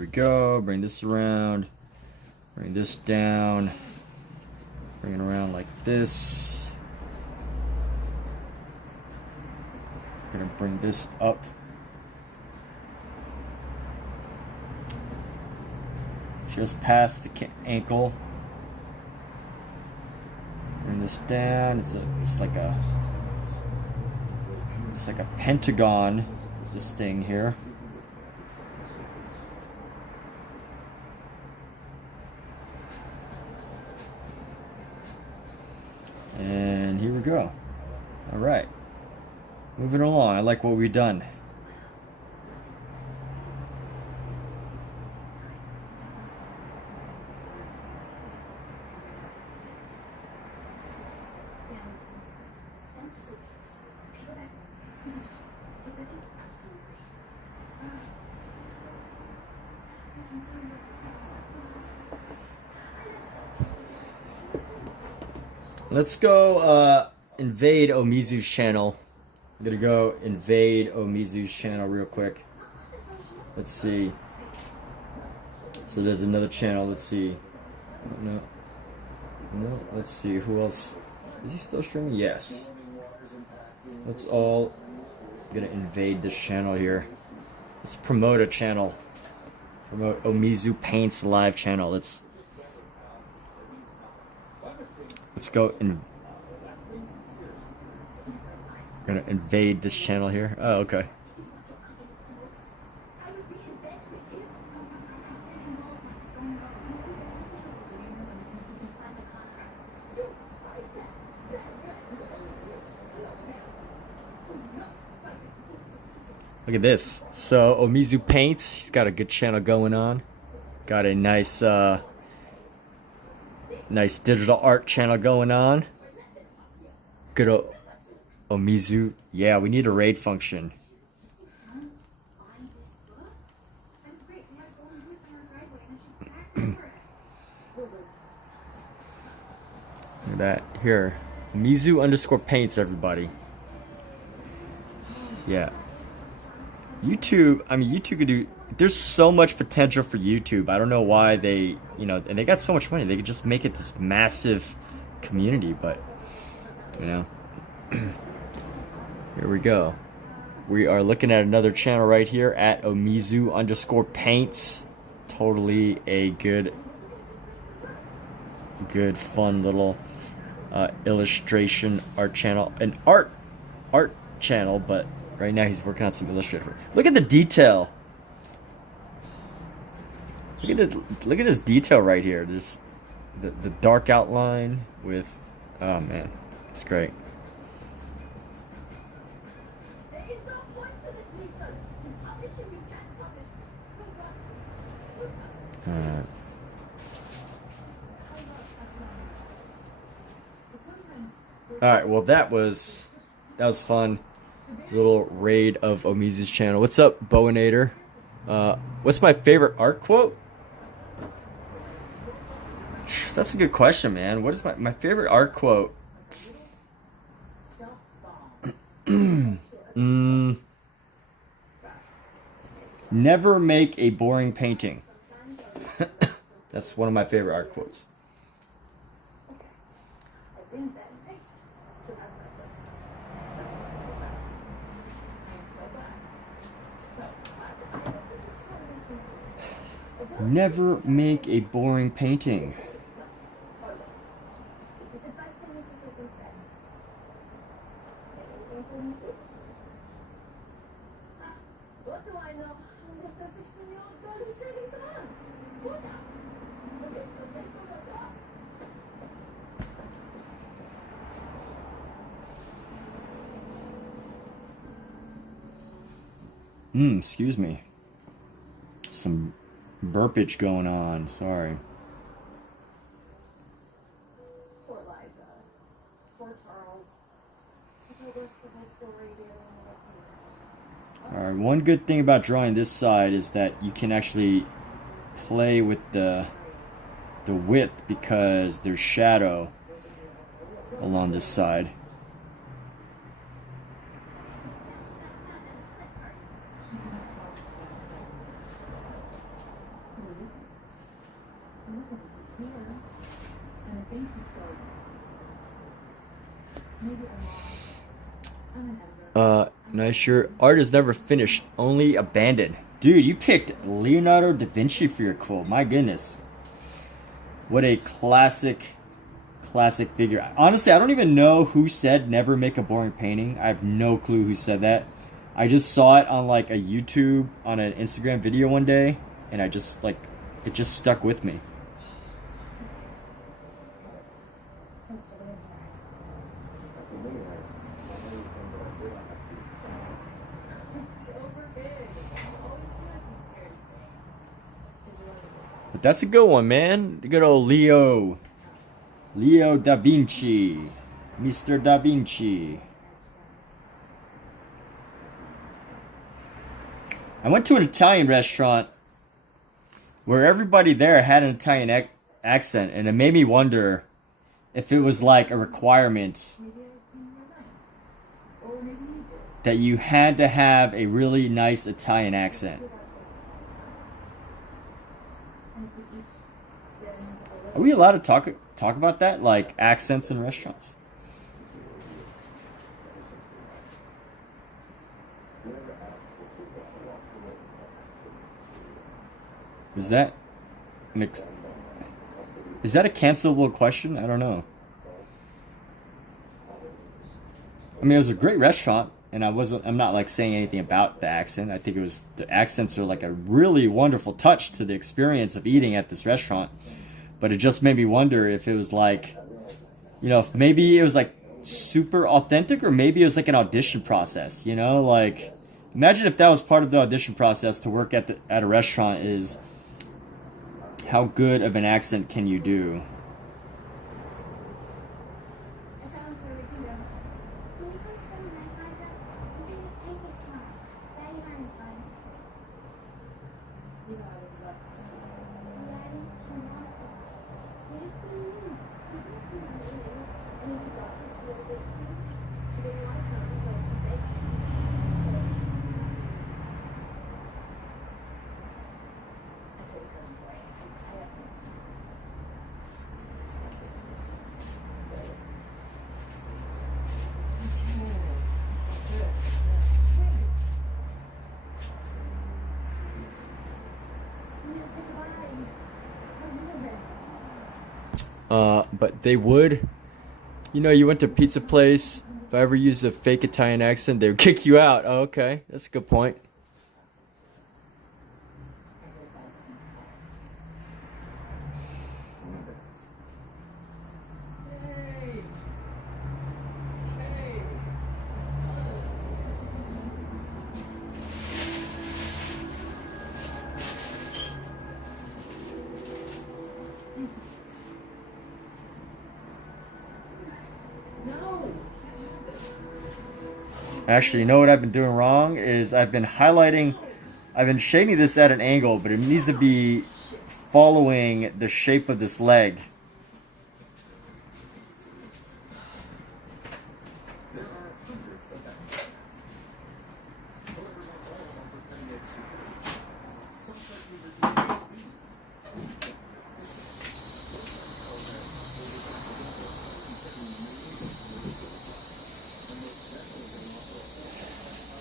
we go. Bring this around. Bring this down. Bring it around like this. We're gonna bring this up. Just past the ankle. Bring this down. It's like a pentagon. This thing here. And here we go. All right, moving along. I like what we've done. Let's go invade Omizu's channel. I'm gonna go invade Omizu's channel real quick. Let's see. So there's another channel. Let's see. No. No. Let's see. Who else? Is he still streaming? Yes. Let's all gonna invade this channel here. Let's promote a channel. Promote Omizu Paints live channel. Let's go and we're gonna invade this channel here. Oh, okay. Look at this. So Omizu Paints, he's got a good channel going on. Got a nice nice digital art channel going on. Good Omizu. Yeah, we need a raid function. Look at that. Here. Omizu_paints, everybody. Yeah. YouTube, I mean, YouTube could do, there's so much potential for YouTube. I don't know why they, you know, and they got so much money. They could just make it this massive community, but, you know. Here we go. We are looking at another channel right here at Omizu_paints. Totally a good fun little illustration art channel. An art channel, but right now he's working on some Illustrator. Look at the detail. Look at this detail right here. This the dark outline with, oh man, it's great. All right, well that was fun. It's a little raid of Omizu's channel. What's up, Bowenator? What's my favorite art quote? That's a good question, man. What is my favorite art quote? Never make a boring painting. That's one of my favorite art quotes. Never make a boring painting. Excuse me. Some burpage going on. Sorry. Poor Liza. Poor Charles. He told us the whole story. Alright, one good thing about drawing this side is that you can actually play with the width because there's shadow along this side. Nice shirt. Art is never finished, only abandoned. Dude, you picked Leonardo da Vinci for your quote. My goodness. What a classic figure. Honestly, I don't even know who said never make a boring painting. I have no clue who said that. I just saw it on like a YouTube, on an Instagram video one day, and I just like, it just stuck with me. But that's a good one, man. The good old Leo da Vinci. Mr. Da Vinci. I went to an Italian restaurant where everybody there had an Italian accent, and it made me wonder if it was like a requirement that you had to have a really nice Italian accent. Are we allowed to talk about that, like accents in restaurants? Is that a cancelable question? I don't know. I mean, it was a great restaurant, and I'm not like saying anything about the accent. I think the accents are like a really wonderful touch to the experience of eating at this restaurant. But it just made me wonder if it was like, you know, if maybe it was like super authentic, or maybe it was like an audition process, you know? Like, imagine if that was part of the audition process to work at a restaurant, is how good of an accent can you do? But they would, you know, you went to a pizza place, if I ever used a fake Italian accent, they would kick you out. Oh, okay, that's a good point. Actually, you know what I've been doing wrong is I've been shading this at an angle, but it needs to be following the shape of this leg.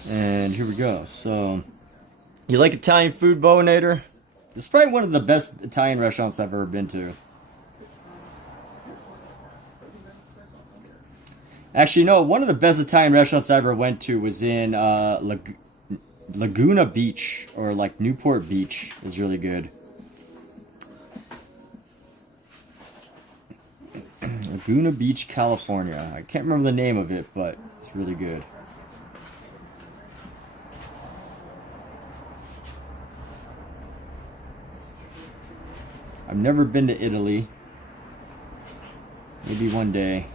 And here we go. So, you like Italian food, Bowinator? This is probably one of the best Italian restaurants I've ever been to. Actually, no, one of the best Italian restaurants I ever went to was in Laguna Beach, or like Newport Beach. It was really good. Laguna Beach, California. I can't remember the name of it, but it's really good. I've never been to Italy. Maybe one day.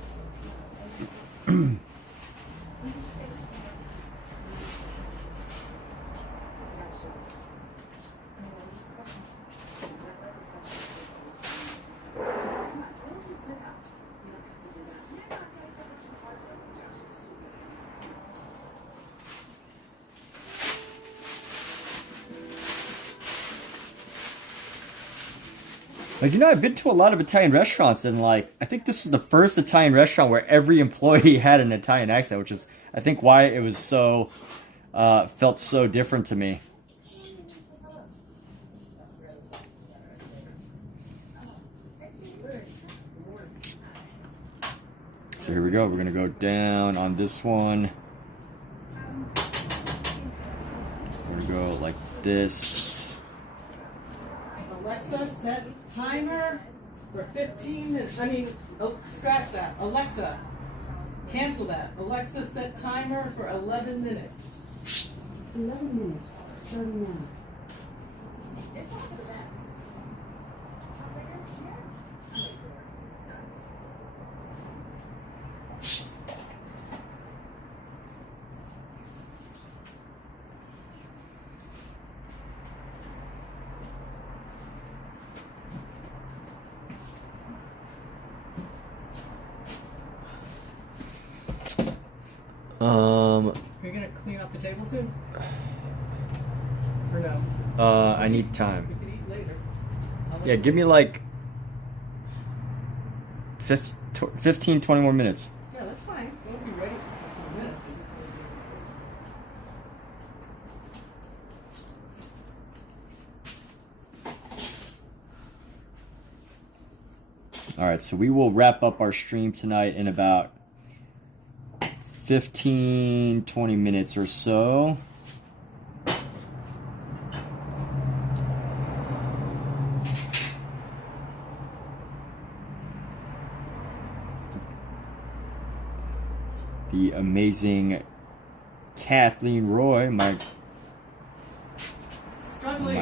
Like, you know, I've been to a lot of Italian restaurants, and like, I think this is the first Italian restaurant where every employee had an Italian accent, which is, I think, why it was so, felt so different to me. So here we go. We're gonna go down on this one. We're gonna go like this. Alexa, set timer for 15 minutes. Oh, scratch that. Alexa, cancel that. Alexa, set timer for 11 minutes. 11 minutes, starting now. Are you gonna clean up the table soon? Or no? I need time. We could eat later. Yeah, give me like 15, 20 more minutes. Yeah, that's fine. We'll be ready for 15 minutes. All right, so we will wrap up our stream tonight in about 15, 20 minutes or so. The amazing Kathleen Roy, my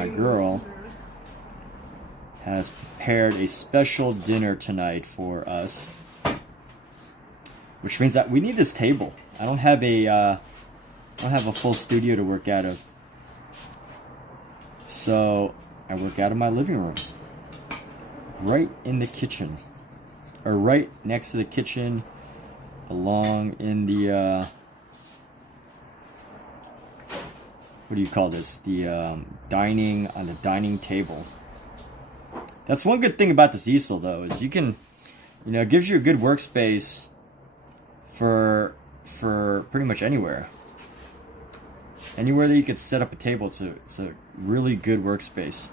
girl, has prepared a special dinner tonight for us, which means that we need this table. I don't have a full studio to work out of, so I work out of my living room, right in the kitchen, or right next to the kitchen, along in the what do you call this? The dining on the dining table. That's one good thing about this easel, though, is you can, it gives you a good workspace for pretty much anywhere. Anywhere that you could set up a table, it's a really good workspace.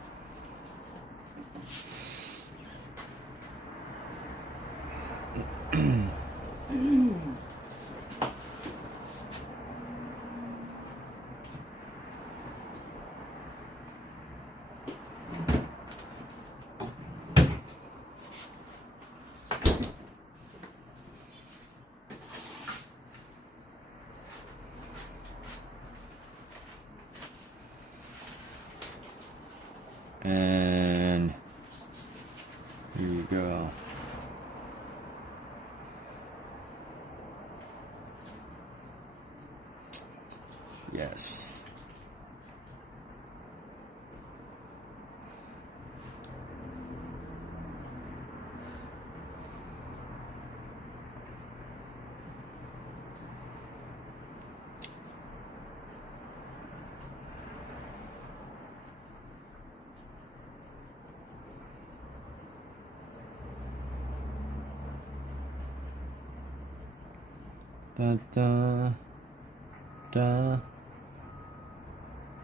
And here you go. Yes. Da da da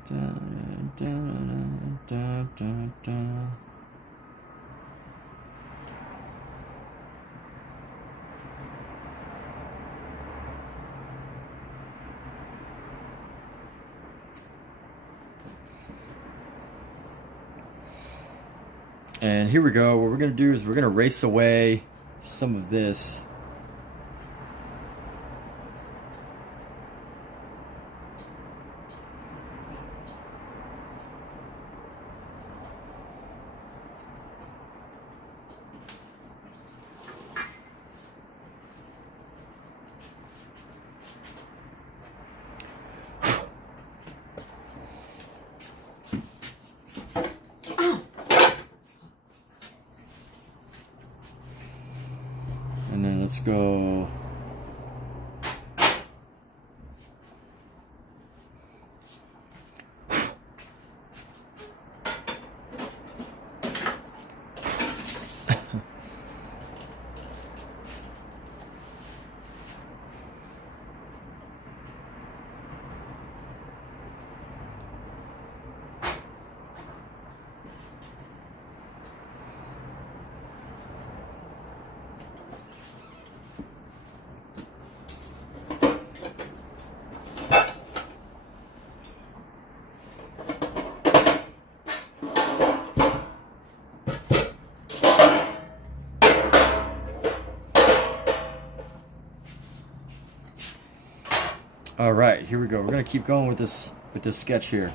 da da da da da. And here we go. What we're gonna do is we're gonna erase away some of this. And then let's go. All right, here we go. We're gonna keep going with this sketch here.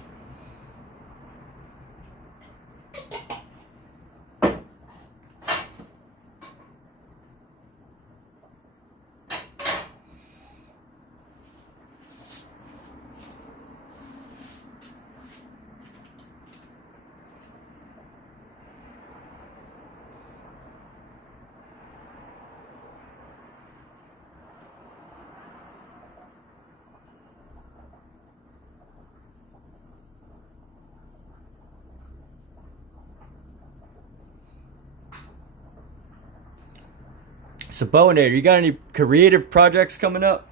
So Bowenator, you got any creative projects coming up?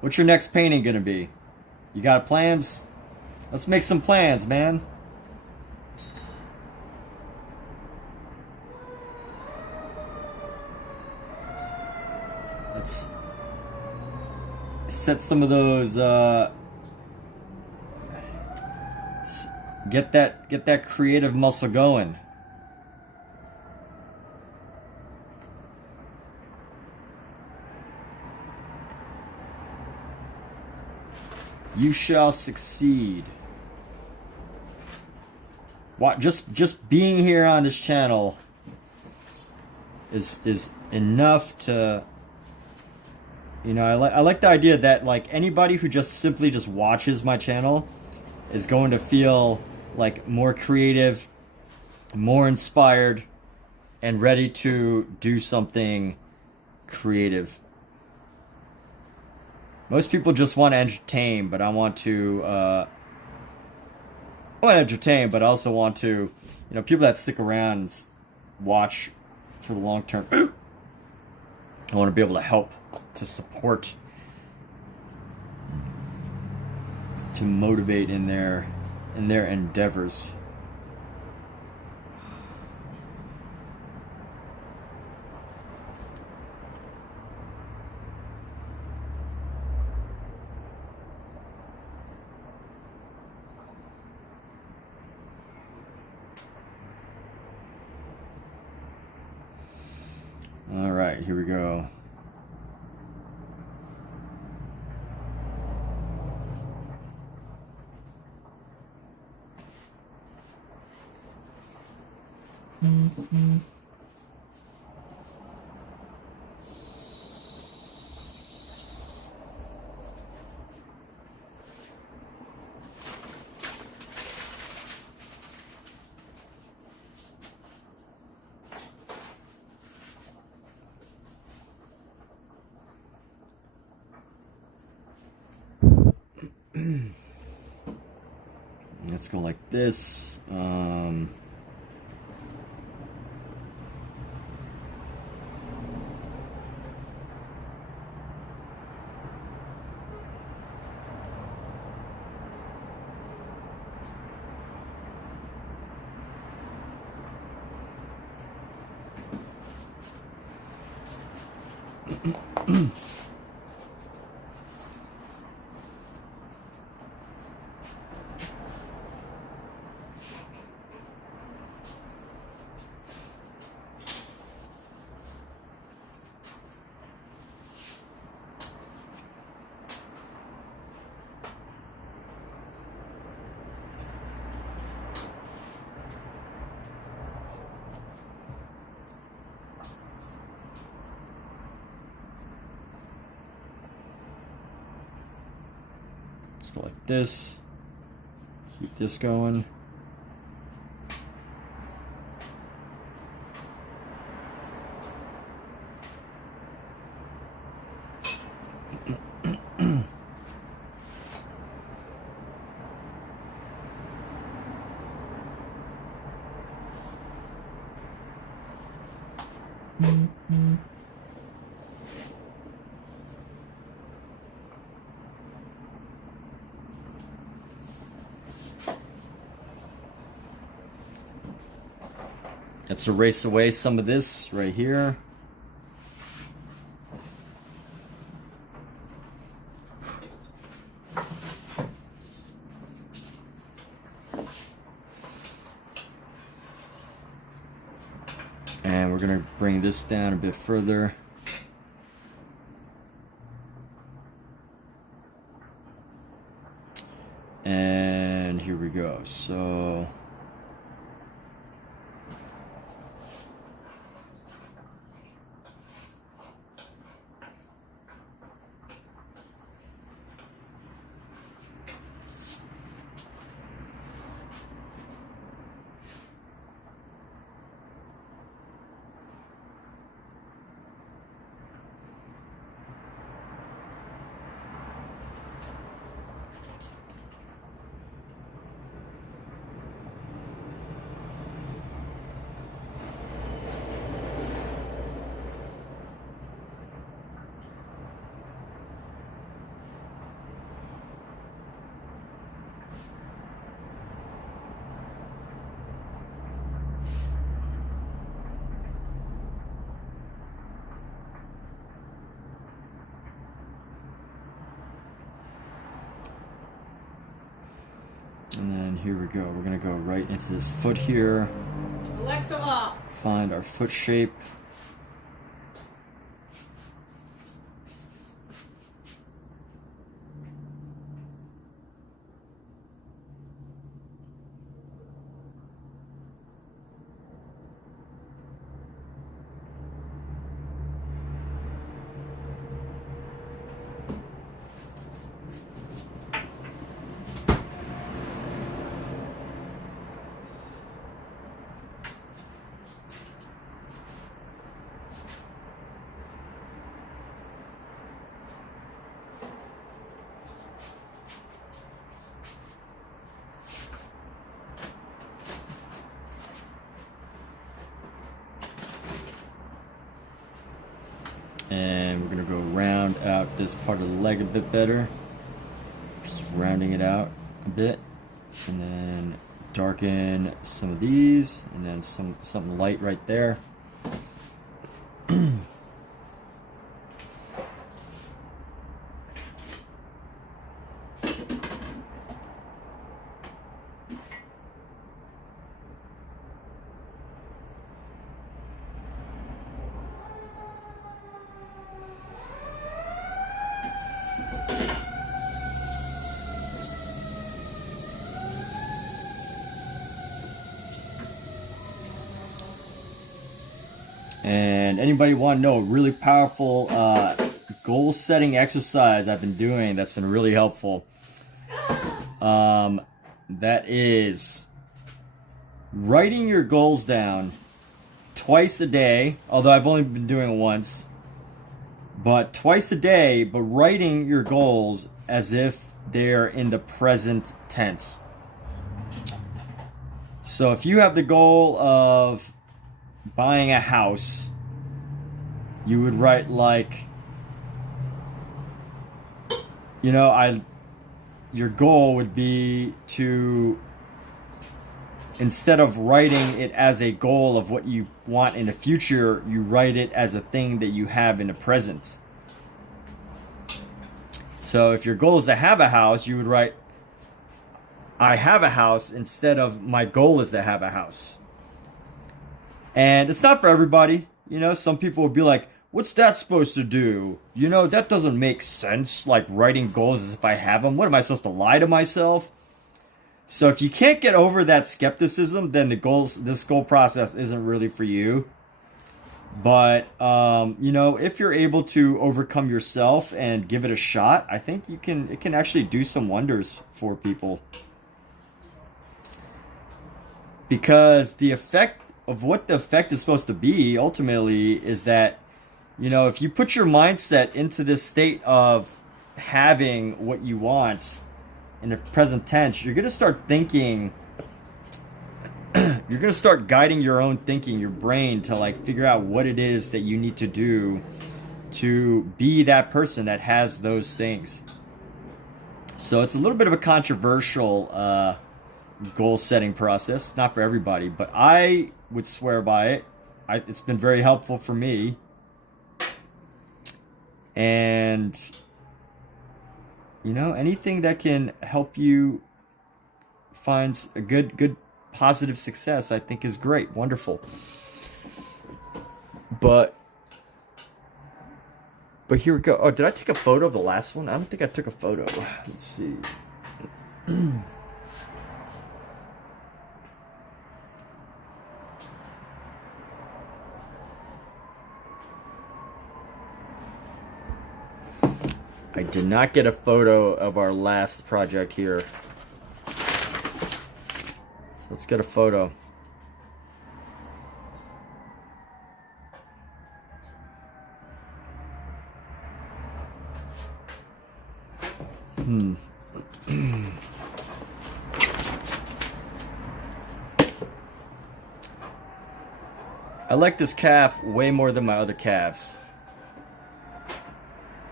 What's your next painting gonna be? You got plans? Let's make some plans, man. Let's set some of those get that creative muscle going. You shall succeed. What, just being here on this channel is enough to, you know, I like the idea that like anybody who just simply just watches my channel is going to feel like more creative, more inspired, and ready to do something creative. Most people just want to entertain, but I want to entertain, but I also want to, you know, people that stick around and watch for the long term. I want to be able to help, to support, to motivate in their endeavors. All right, here we go. Let's go like this. Let's go like this. Keep this going. Let's erase away some of this right here. And we're going to bring this down a bit further. And here we go. So And here we go. We're gonna go right into this foot here. Alexa off. Find our foot shape. And we're gonna go round out this part of the leg a bit better. Just rounding it out a bit. And then darken some of these, and then something light right there. And anybody want to know a really powerful goal setting exercise I've been doing that's been really helpful? That is writing your goals down twice a day, although I've only been doing it once, but twice a day, but writing your goals as if they're in the present tense. So if you have the goal of buying a house, you would write like, you know, your goal would be to, instead of writing it as a goal of what you want in the future, you write it as a thing that you have in the present. So if your goal is to have a house, you would write, I have a house, instead of my goal is to have a house. And it's not for everybody. You know, some people will be like, what's that supposed to do? You know, that doesn't make sense, like writing goals as if I have them. What am I supposed to lie to myself? So if you can't get over that skepticism, then this goal process isn't really for you. But, you know, if you're able to overcome yourself and give it a shot, I think it can actually do some wonders for people. Because the effect of what the effect is supposed to be ultimately is that, you know, if you put your mindset into this state of having what you want in the present tense, you're going to start thinking, you're going to start guiding your own thinking, your brain, to like figure out what it is that you need to do to be that person that has those things. So it's a little bit of a controversial goal setting process. It's not for everybody, but I would swear by it. It's been very helpful for me. And, you know, anything that can help you find a good positive success, I think is great. Wonderful. But here we go. Oh, did I take a photo of the last one? I don't think I took a photo. Let's see. I did not get a photo of our last project here. So let's get a photo. I like this calf way more than my other calves.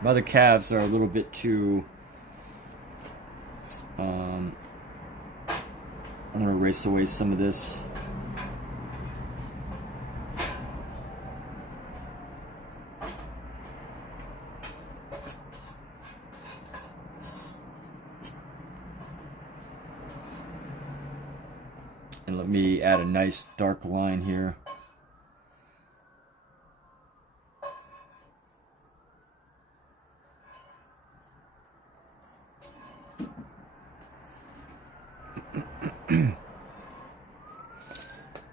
My other calves are a little bit too... I'm going to erase away some of this. And let me add a nice dark line here.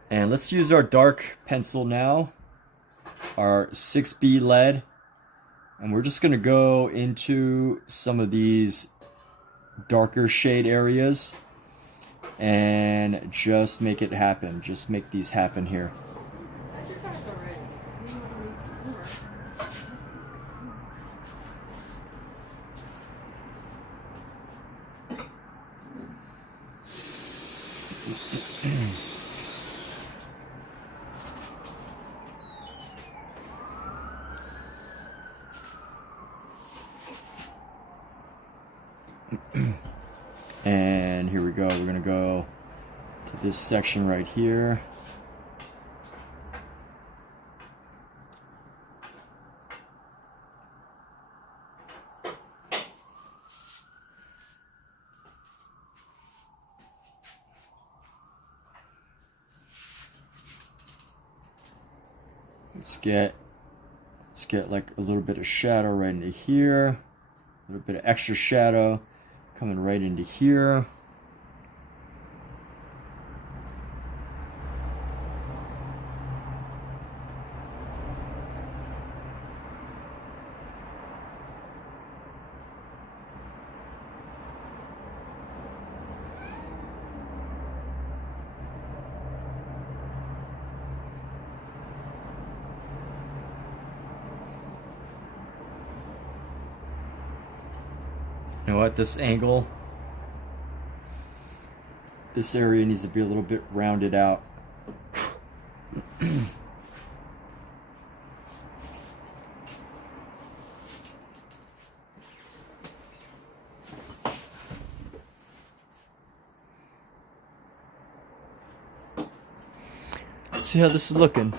And let's use our dark pencil now, our 6B lead, and we're just going to go into some of these darker shade areas and just make it happen. Just make these happen here. That's your class already. You want to read some more. And here we go. We're going to go to this section right here. Let's get like a little bit of shadow right into here. A little bit of extra shadow coming right into here. You know what, this angle, this area needs to be a little bit rounded out. Let's see how this is looking.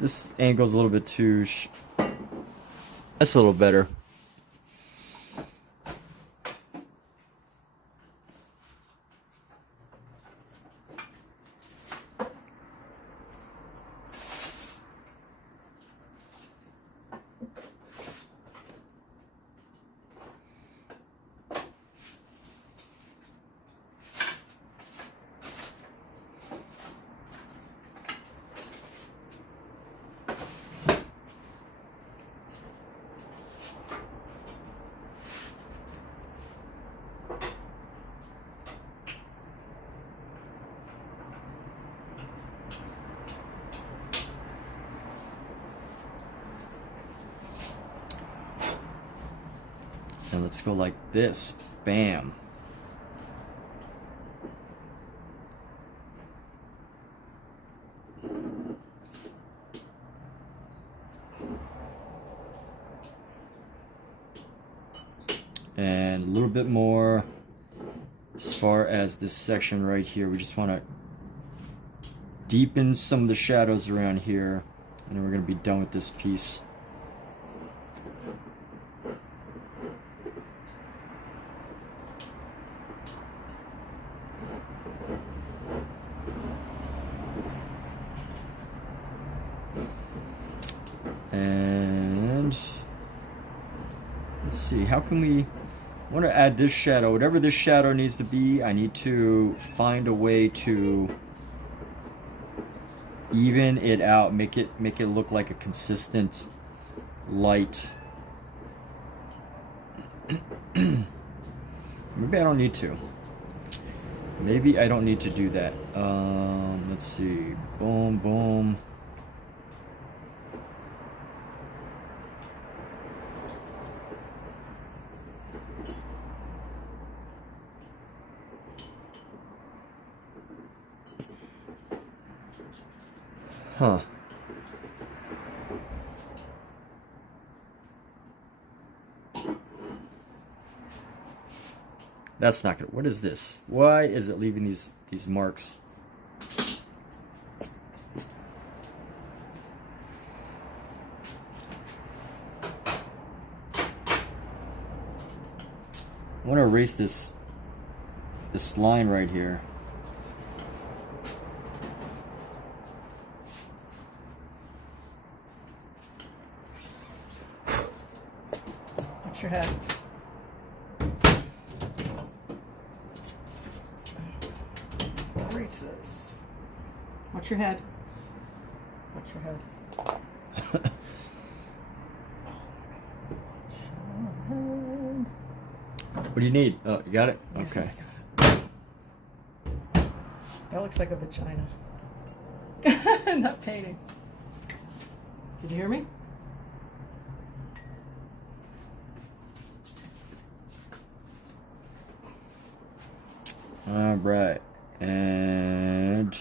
This angle's a little bit too that's a little better. And let's go like this. Bam. And a little bit more as far as this section right here. We just want to deepen some of the shadows around here, and then we're going to be done with this piece. And let's see, how can we, I want to add this shadow, whatever this shadow needs to be. I need to find a way to even it out, make it look like a consistent light. Maybe I don't need to. Maybe I don't need to do that. Let's see. Boom, boom. Huh. That's not good. What is this? Why is it leaving these marks? I want to erase this this line right here. Watch your head. Don't reach this. Watch your head. Watch your head. What do you need? Oh, you got it? Okay. That looks like a vagina. Not painting. Did you hear me? All right. And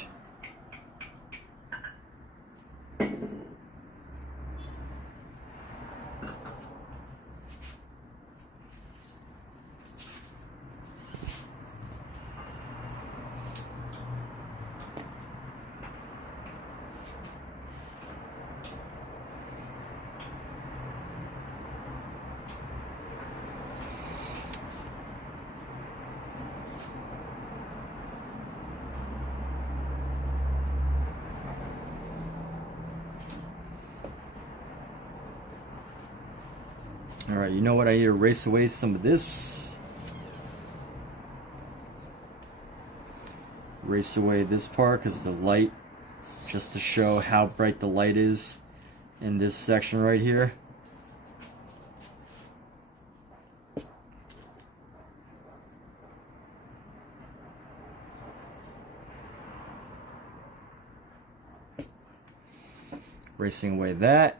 all right, you know what? I need to erase away some of this. Erase away this part because the light, just to show how bright the light is in this section right here. Erasing away that.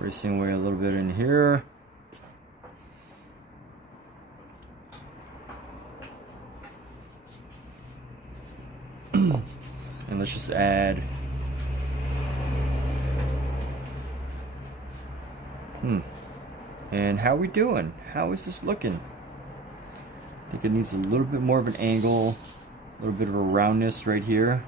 Erasing away a little bit in here. And let's just add. And how are we doing? How is this looking? I think it needs a little bit more of an angle, a little bit of a roundness right here.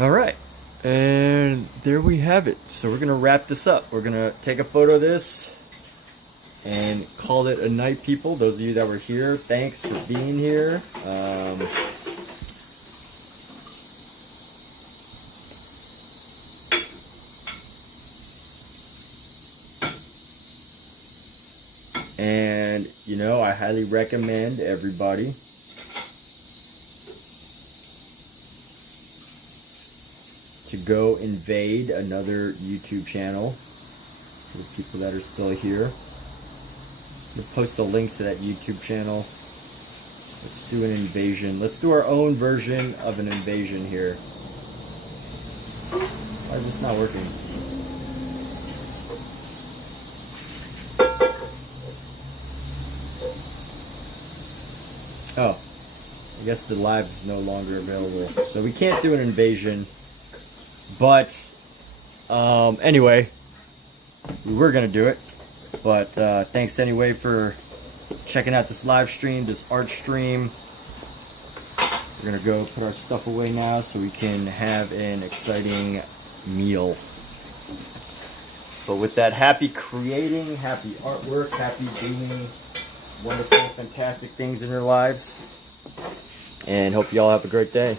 All right, and there we have it. So we're gonna wrap this up. We're gonna take a photo of this and call it a night, people. Those of you that were here, thanks for being here. And you know, I highly recommend everybody to go invade another YouTube channel for the people that are still here. We'll post a link to that YouTube channel. Let's do an invasion. Let's do our own version of an invasion here. Why is this not working? Oh, I guess the live is no longer available. So we can't do an invasion. But anyway, we were gonna do it, but thanks anyway for checking out this live stream, this art stream. We're gonna go put our stuff away now so we can have an exciting meal. But with that, happy creating, happy artwork, happy doing wonderful, fantastic things in your lives, and hope you all have a great day.